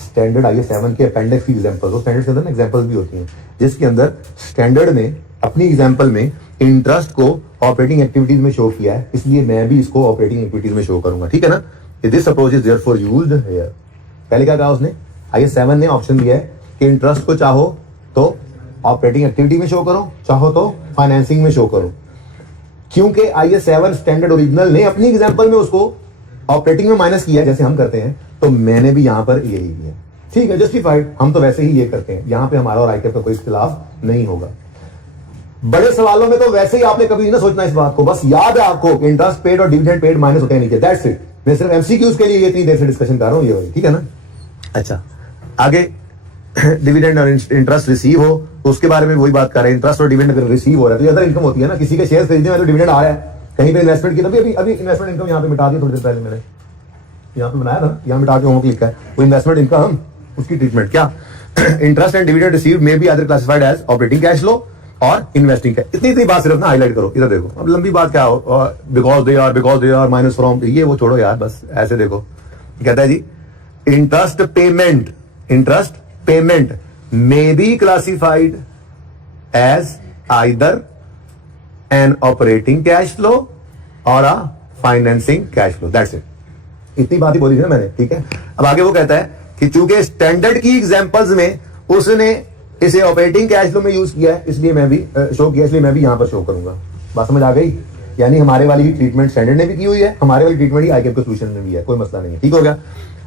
स्टैंडर्ड IS 7 के अपेंडिक्स की एग्जांपल्स। वो स्टैंडर्ड के अंदर एग्जांपल्स भी होती हैं जिसके अंदर स्टैंडर्ड ने अपनी एग्जांपल में इंटरेस्ट को ऑपरेटिंग एक्टिविटीज में शो किया है, इसलिए मैं भी इसको ऑपरेटिंग एक्टिविटीज में शो करूंगा, ठीक है ना। This approach is therefore used here. पहले क्या कहा उसने, IS 7 ने ऑप्शन दिया है कि इंटरेस्ट को चाहो तो ऑपरेटिंग एक्टिविटी में शो करो, चाहो तो फाइनेंसिंग में शो करो। क्योंकि IS 7 स्टैंडर्ड ओरिजिनल ने अपनी एग्जांपल में उसको ऑपरेटिंग में माइनस किया जैसे हम करते हैं, तो मैंने भी यहां पर यही किया, ठीक है, जस्टिफाइड। हम तो वैसे ही ये करते हैं, यहां पे हमारा और आईकेएफ का कोई इख्तिलाफ नहीं होगा। बड़े सवालों में तो वैसे ही आपने कभी नहीं ना सोचना इस बात को, बस याद है आपको इंटरेस्ट पेड और डिविडेंड पेड माइनस होते हैं नीचे, दैट्स इट। मैं सिर्फ MCQs के लिए ये इतनी देर से डिस्कशन कर रहा हूं, ये वही, ठीक है ना। अच्छा, आगे डिविडेंड और इंटरेस्ट रिसीव हो तो उसके बारे में वही बात कर रहे हैं। इंटरेस्ट और डिविडेंड अगर रिसीव हो रहा है तो अदर इनकम होती है ना, किसी के शेयर खरीदने में तो डिविडेंड आ रहा है, कहीं पे इन्वेस्टमेंट की, अभी इन्वेस्टमेंट इनकम यहाँ पे मिटा दिया थोड़ी देर पहले, मैंने यहाँ पे बनाया था, यहाँ मिटा के होमवर्क लिखा है, वो इन्वेस्टमेंट इनकम, उसकी ट्रीटमेंट क्या, interest and dividend received may be other classified as operating cash flow और इन्वेस्टिंग कैश। इतनी बात सिर्फ ना हाईलाइट करो, इधर देखो। अब लंबी बात क्या हो, because they are minus from, ये वो छोड़ो यार, बस ऐसे देखो। कहता है जी interest payment may be classified as either an operating cash flow और a financing cash flow, that's it. इतनी बात ही बोली ना मैंने, ठीक है। अब आगे वो कहता है कि चूंकि स्टैंडर्ड की एग्जांपल्स में उसने इसे ऑपरेटिंग कैश फ्लो में यूज किया है, इसलिए मैं भी शो किया, इसलिए मैं भी यहां पर शो करूंगा। बात समझ आ गई? यानी हमारे वाली ही ट्रीटमेंट स्टैंडर्ड ने भी की हुई है, हमारे वाली ट्रीटमेंट ही आईकेएफ के सॉल्यूशन में भी है, कोई मसला नहीं है। ठीक हो गया?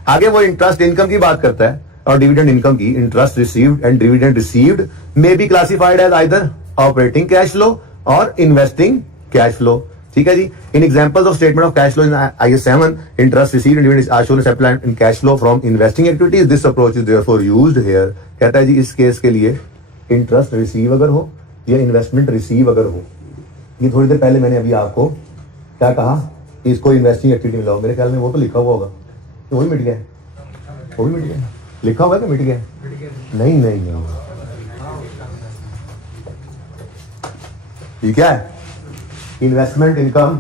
आगे वो इंटरेस्ट इनकम की बात करता है और डिविडेंड इनकम की। Interest received and dividend received may be classified as either operating cash flow और इन्वेस्टिंग कैश फ्लो। ठीक है जी। In examples of statement of cash flow in IS 7, interest received and dividend are shown as supply in cash flow from investing activities. This approach is therefore used here. कहता है जी इस case के लिए interest receive अगर हो या investment receive अगर हो, ये थोड़ी देर पहले मैंने अभी आपको क्या कहा, इसको इन्वेस्टिंग एक्टिविटी में लाओ, मेरे ख्याल में वो तो लिखा हुआ होगा, तो वही मिट गया है, वो भी मिट गया, लिखा हुआ है कि मिट गया? नहीं नहीं नहीं, ये क्या है? Investment income.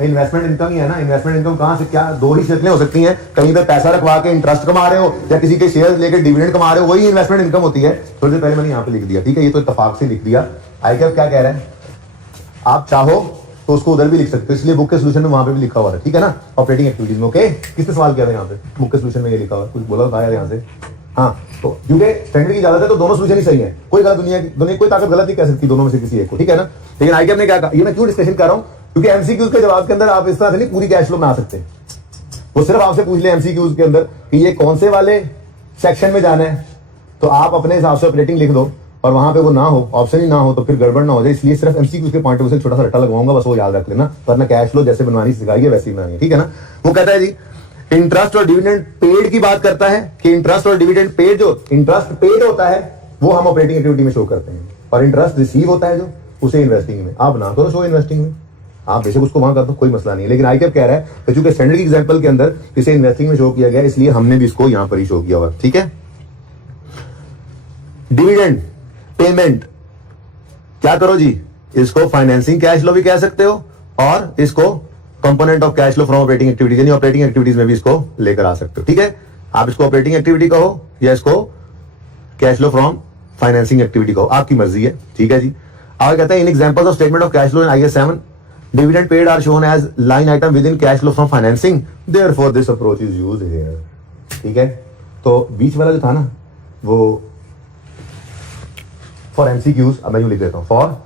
इन्वेस्टमेंट इनकम ही है ना। इन्वेस्टमेंट इनकम कहां से, क्या दो ही शक्लें हो सकती हैं, कहीं पे पैसा रखवा के इंटरेस्ट कमा रहे हो या किसी के शेयर लेके डिविडेंड कमा रहे हो, वही इन्वेस्टमेंट इनकम होती है। थोड़ी देर पहले मैंने यहाँ पे लिख दिया, ठीक है, ये तो इत्तेफाक से लिख दिया। आईकेएफ क्या कह रहा है, आप चाहो तो उसको उधर भी लिख सकते हो, इसलिए बुक के सोल्यूशन में वहां पे भी लिखा हुआ है, ठीक है ना, ऑपरेटिंग एक्टिविटीज में। ओके, किसने सवाल किया था यहाँ पे? बुक के सोल्यूशन में ये लिखा हुआ, कुछ बोला था यार यहाँ से? हाँ, तो क्योंकि स्टैंडर्ड की इजाजत है तो दोनों सोल्यूशन ही सही है, कोई गलत दुनिया कोई ताकत गलत नहीं कह सकती दोनों में से किसी एक को, ठीक है ना। लेकिन आईकेएफ ने क्या कहा, ये मैं क्यों डिस्कशन कर रहा हूँ, क्योंकि एमसीक्यूज के जवाब के अंदर आप इस तरह से नहीं पूरी कैश फ्लो में आ सकते। वो सिर्फ आपसे पूछ ले एमसीक्यूज के अंदर कि ये कौन से वाले सेक्शन में जाना है, तो आप अपने हिसाब से ऑपरेटिंग लिख दो और वहां पे वो ना हो, ऑप्शन ही ना हो, तो फिर गड़बड़ ना हो जाए। इसलिए सिर्फ एमसीक्यूज के पॉइंट ऑफ व्यू से छोटा सा रट्टा लगवाऊंगा, बस वो याद रख लेना, वरना कैश फ्लो जैसे बनवानी सिखाई है वैसे ही बनानी है, ठीक है ना। वो कहता है जी इंटरेस्ट और डिविडेंड पेड की बात करता है कि इंटरेस्ट और डिविडेंड पेड, जो इंटरेस्ट पेड होता है वो हम ऑपरेटिंग एक्टिविटी में शो करते हैं, और इंटरेस्ट रिसीव होता है जो, उसे इन्वेस्टिंग में। आप ना करो शो इन्वेस्टिंग में, आप बेशक उसको वहां कर दो, कोई मसला नहीं है। लेकिन आईकेएफ कह रहा है कि चूंकि स्टैंडर्ड की एग्जांपल के अंदर इसे इन्वेस्टिंग में शो किया गया, इसलिए हमने भी इसको यहां पर ही शो किया हुआ, ठीक है। डिविडेंड पेमेंट क्या करो जी, इसको फाइनेंसिंग कैश फ्लो भी कह सकते हो और इसको component of cash flow from operating activities, यानी ऑपरेटिंग एक्टिविटीज में भी इसको लेकर आ सकते हो, ठीक है। आप इसको ऑपरेटिंग एक्टिविटी कहो या इसको cash flow from financing activity कहो, आपकी मर्जी है, ठीक है जी। आगे कहता है in examples of statement of cash flow in IAS 7, dividend paid are shown as line item within cash flow from financing, therefore this approach is used here, ठीक है। तो बीच वाला जो था ना वो फॉर एमसीक्यूज, अब मैं यूं लिख देता हूं, फॉर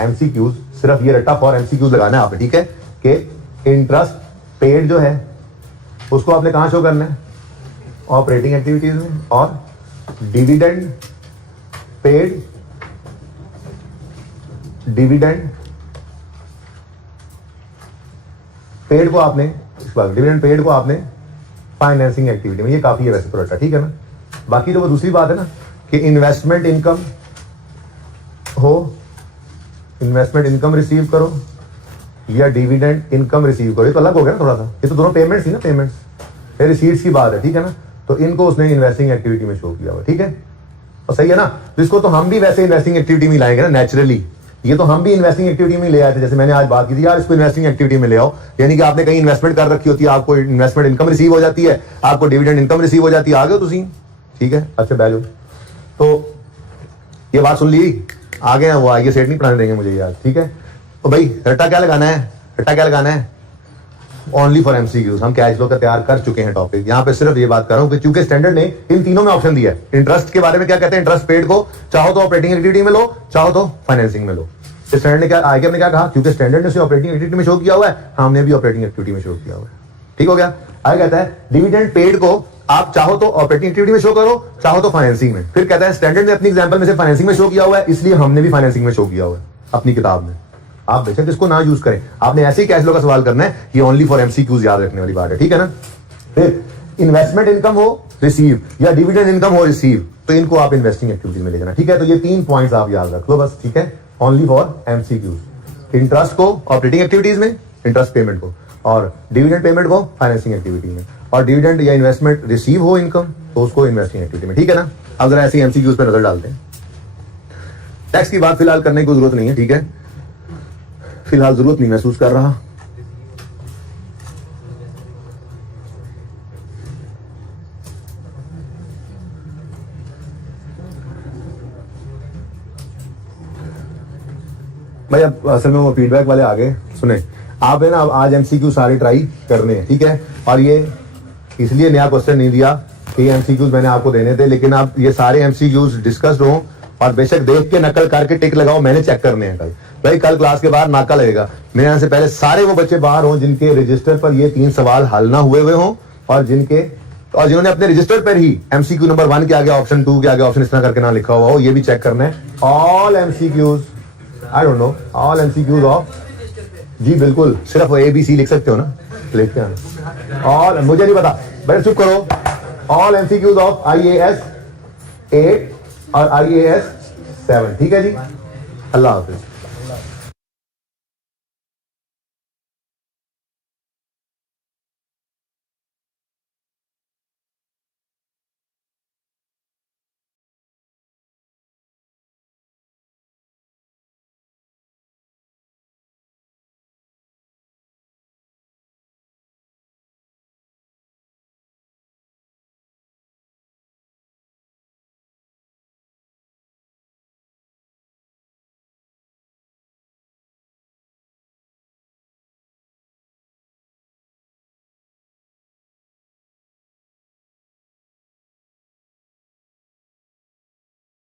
एमसीक्यूज, सिर्फ ये रट्टा फॉर एमसीक्यूज लगाना है आपने, ठीक है, कि इंटरेस्ट पेड जो है उसको आपने कहां शो करना है, ऑपरेटिंग एक्टिविटीज में, और डिविडेंड पेड, डिविडेंड पेड को आपने, डिविडेंड पेड को आपने फाइनेंसिंग एक्टिविटी में, ये काफी है वैसे तो रट्टा, ठीक है ना। बाकी जो वो दूसरी बात है ना कि इन्वेस्टमेंट इनकम हो, इन्वेस्टमेंट इनकम रिसीव करो या डिविडेंड इनकम रिसीव करो, ये तो अलग हो गया ना थोड़ा सा, ये तो दोनों पेमेंट्स ही ना, पेमेंट्स ये रिसीट्स की बात है, ठीक है ना। तो इनको उसने इन्वेस्टिंग एक्टिविटी में शो किया हुआ, ठीक है, और सही है ना। तो इसको तो हम भी वैसे इन्वेस्टिंग एक्टिविटी में लाएंगे ना नेचुरली, ये तो हम भी इन्वेस्टिंग एक्टिविटी में ले आए थे, जैसे मैंने आज बात की थी यार इसको इन्वेस्टिंग एक्टिविटी में ले आओ, यानी कि आपने कहीं इन्वेस्टमेंट कर रखी होती है, आपको इन्वेस्टमेंट इनकम रिसीव हो जाती है, आपको डिविडेंड इनकम रिसीव हो जाती है, आ गए तुसी, ठीक है, अच्छा बैठो। तो ये बात सुन ली, आगे वो आगे सेट नहीं पढ़ाने देंगे मुझे यार, ठीक है। तो भाई रट्टा क्या लगाना है, रट्टा क्या लगाना है, ओनली फॉर एमसीक्यूज। हम कैश फ्लो का तैयार कर चुके हैं टॉपिक, यहां पे सिर्फ ये बात कर रहा हूं कि चूंकि स्टैंडर्ड ने इन तीनों में ऑप्शन दिया है। इंटरेस्ट के बारे में क्या कहते हैं, इंटरेस्ट पेड को चाहो तो ऑपरेटिंग एक्टिविटी में लो, चाहो तो फाइनेंसिंग में लो। स्टैंडर्ड ने क्या, आईकेएफ ने क्या कहा, क्योंकि स्टैंडर्ड ने उसे ऑपरेटिंग एक्टिविटी में शो किया हुआ है, हमने भी ऑपरेटिंग एक्टिविटी में शो किया हुआ है, ठीक हो गया। आगे कहता है डिविडेंड पेड को आप चाहो तो ऑपरेटिंग एक्टिविटी में शो करो, चाहो तो फाइनेंसिंग में। फिर कहता है स्टैंडर्ड ने अपनी एग्जांपल में से फाइनेंसिंग में शो किया हुआ है, इसलिए हमने भी फाइनेंसिंग में शो किया हुआ है अपनी किताब में। आप बेशक इसको ना यूज करें, आपने ऐसे ही कैश फ्लो का सवाल करना है, ये ओनली फॉर एमसीक्यूज याद रखने वाली बात है, ठीक है ना। फिर इन्वेस्टमेंट इनकम हो रिसीव या डिविडेंड इनकम हो रिसीव, तो इनको आप इन्वेस्टिंग एक्टिविटीज में ले जाना, ठीक है। तो ये 3 पॉइंट्स आप याद रख लो बस, ठीक है, ओनली फॉर एमसीक्यूज। इंटरेस्ट को ऑपरेटिंग एक्टिविटीज में, इंटरेस्ट पेमेंट को, और डिविडेंड पेमेंट को फाइनेंसिंग एक्टिविटी में, और डिविडेंड या इन्वेस्टमेंट रिसीव हो इनकम तो उसको इन्वेस्टिंग एक्टिविटी में, ठीक है ना। अब जरा ऐसी एमसीक्यूज पे नजर डालते हैं। टैक्स की बात फिलहाल करने की जरूरत नहीं है, ठीक है, फिलहाल जरूरत नहीं महसूस कर रहा। भाई अब असल में वो फीडबैक वाले आ गए, सुने आप है ना, अब आज एमसीक्यू सारे ट्राई करने हैं, ठीक है। और ये इसलिए नया क्वेश्चन नहीं दिया कि एमसीक्यूज मैंने आपको देने थे, लेकिन अब ये सारे एमसीक्यूज डिस्कस्ड हो और बेशक देख के नकल करके टिक लगाओ, मैंने चेक करने हैं कल भाई। कल क्लास के बाद नाका लगेगा। मेरे यहाँ से पहले सारे वो बच्चे बाहर हों जिनके रजिस्टर पर ये 3 सवाल हल ना हुए हों और जिन्होंने अपने रजिस्टर पर ही एमसीक्यू नंबर 1 के आगे ऑप्शन 2 के आगे ऑप्शन इस तरह करके ना लिखा हुआ हो, ये भी चेक करना है। All MCQs, I don't know, all MCQs of, जी बिल्कुल, सिर्फ ABC लिख सकते हो ना, लिखते हैं ऑल, मुझे नहीं पता, बेटा चुप करो। ऑल एमसीक्यूज ऑफ IAS 8 और IAS 7, ठीक है जी। अल्लाह हाफिज।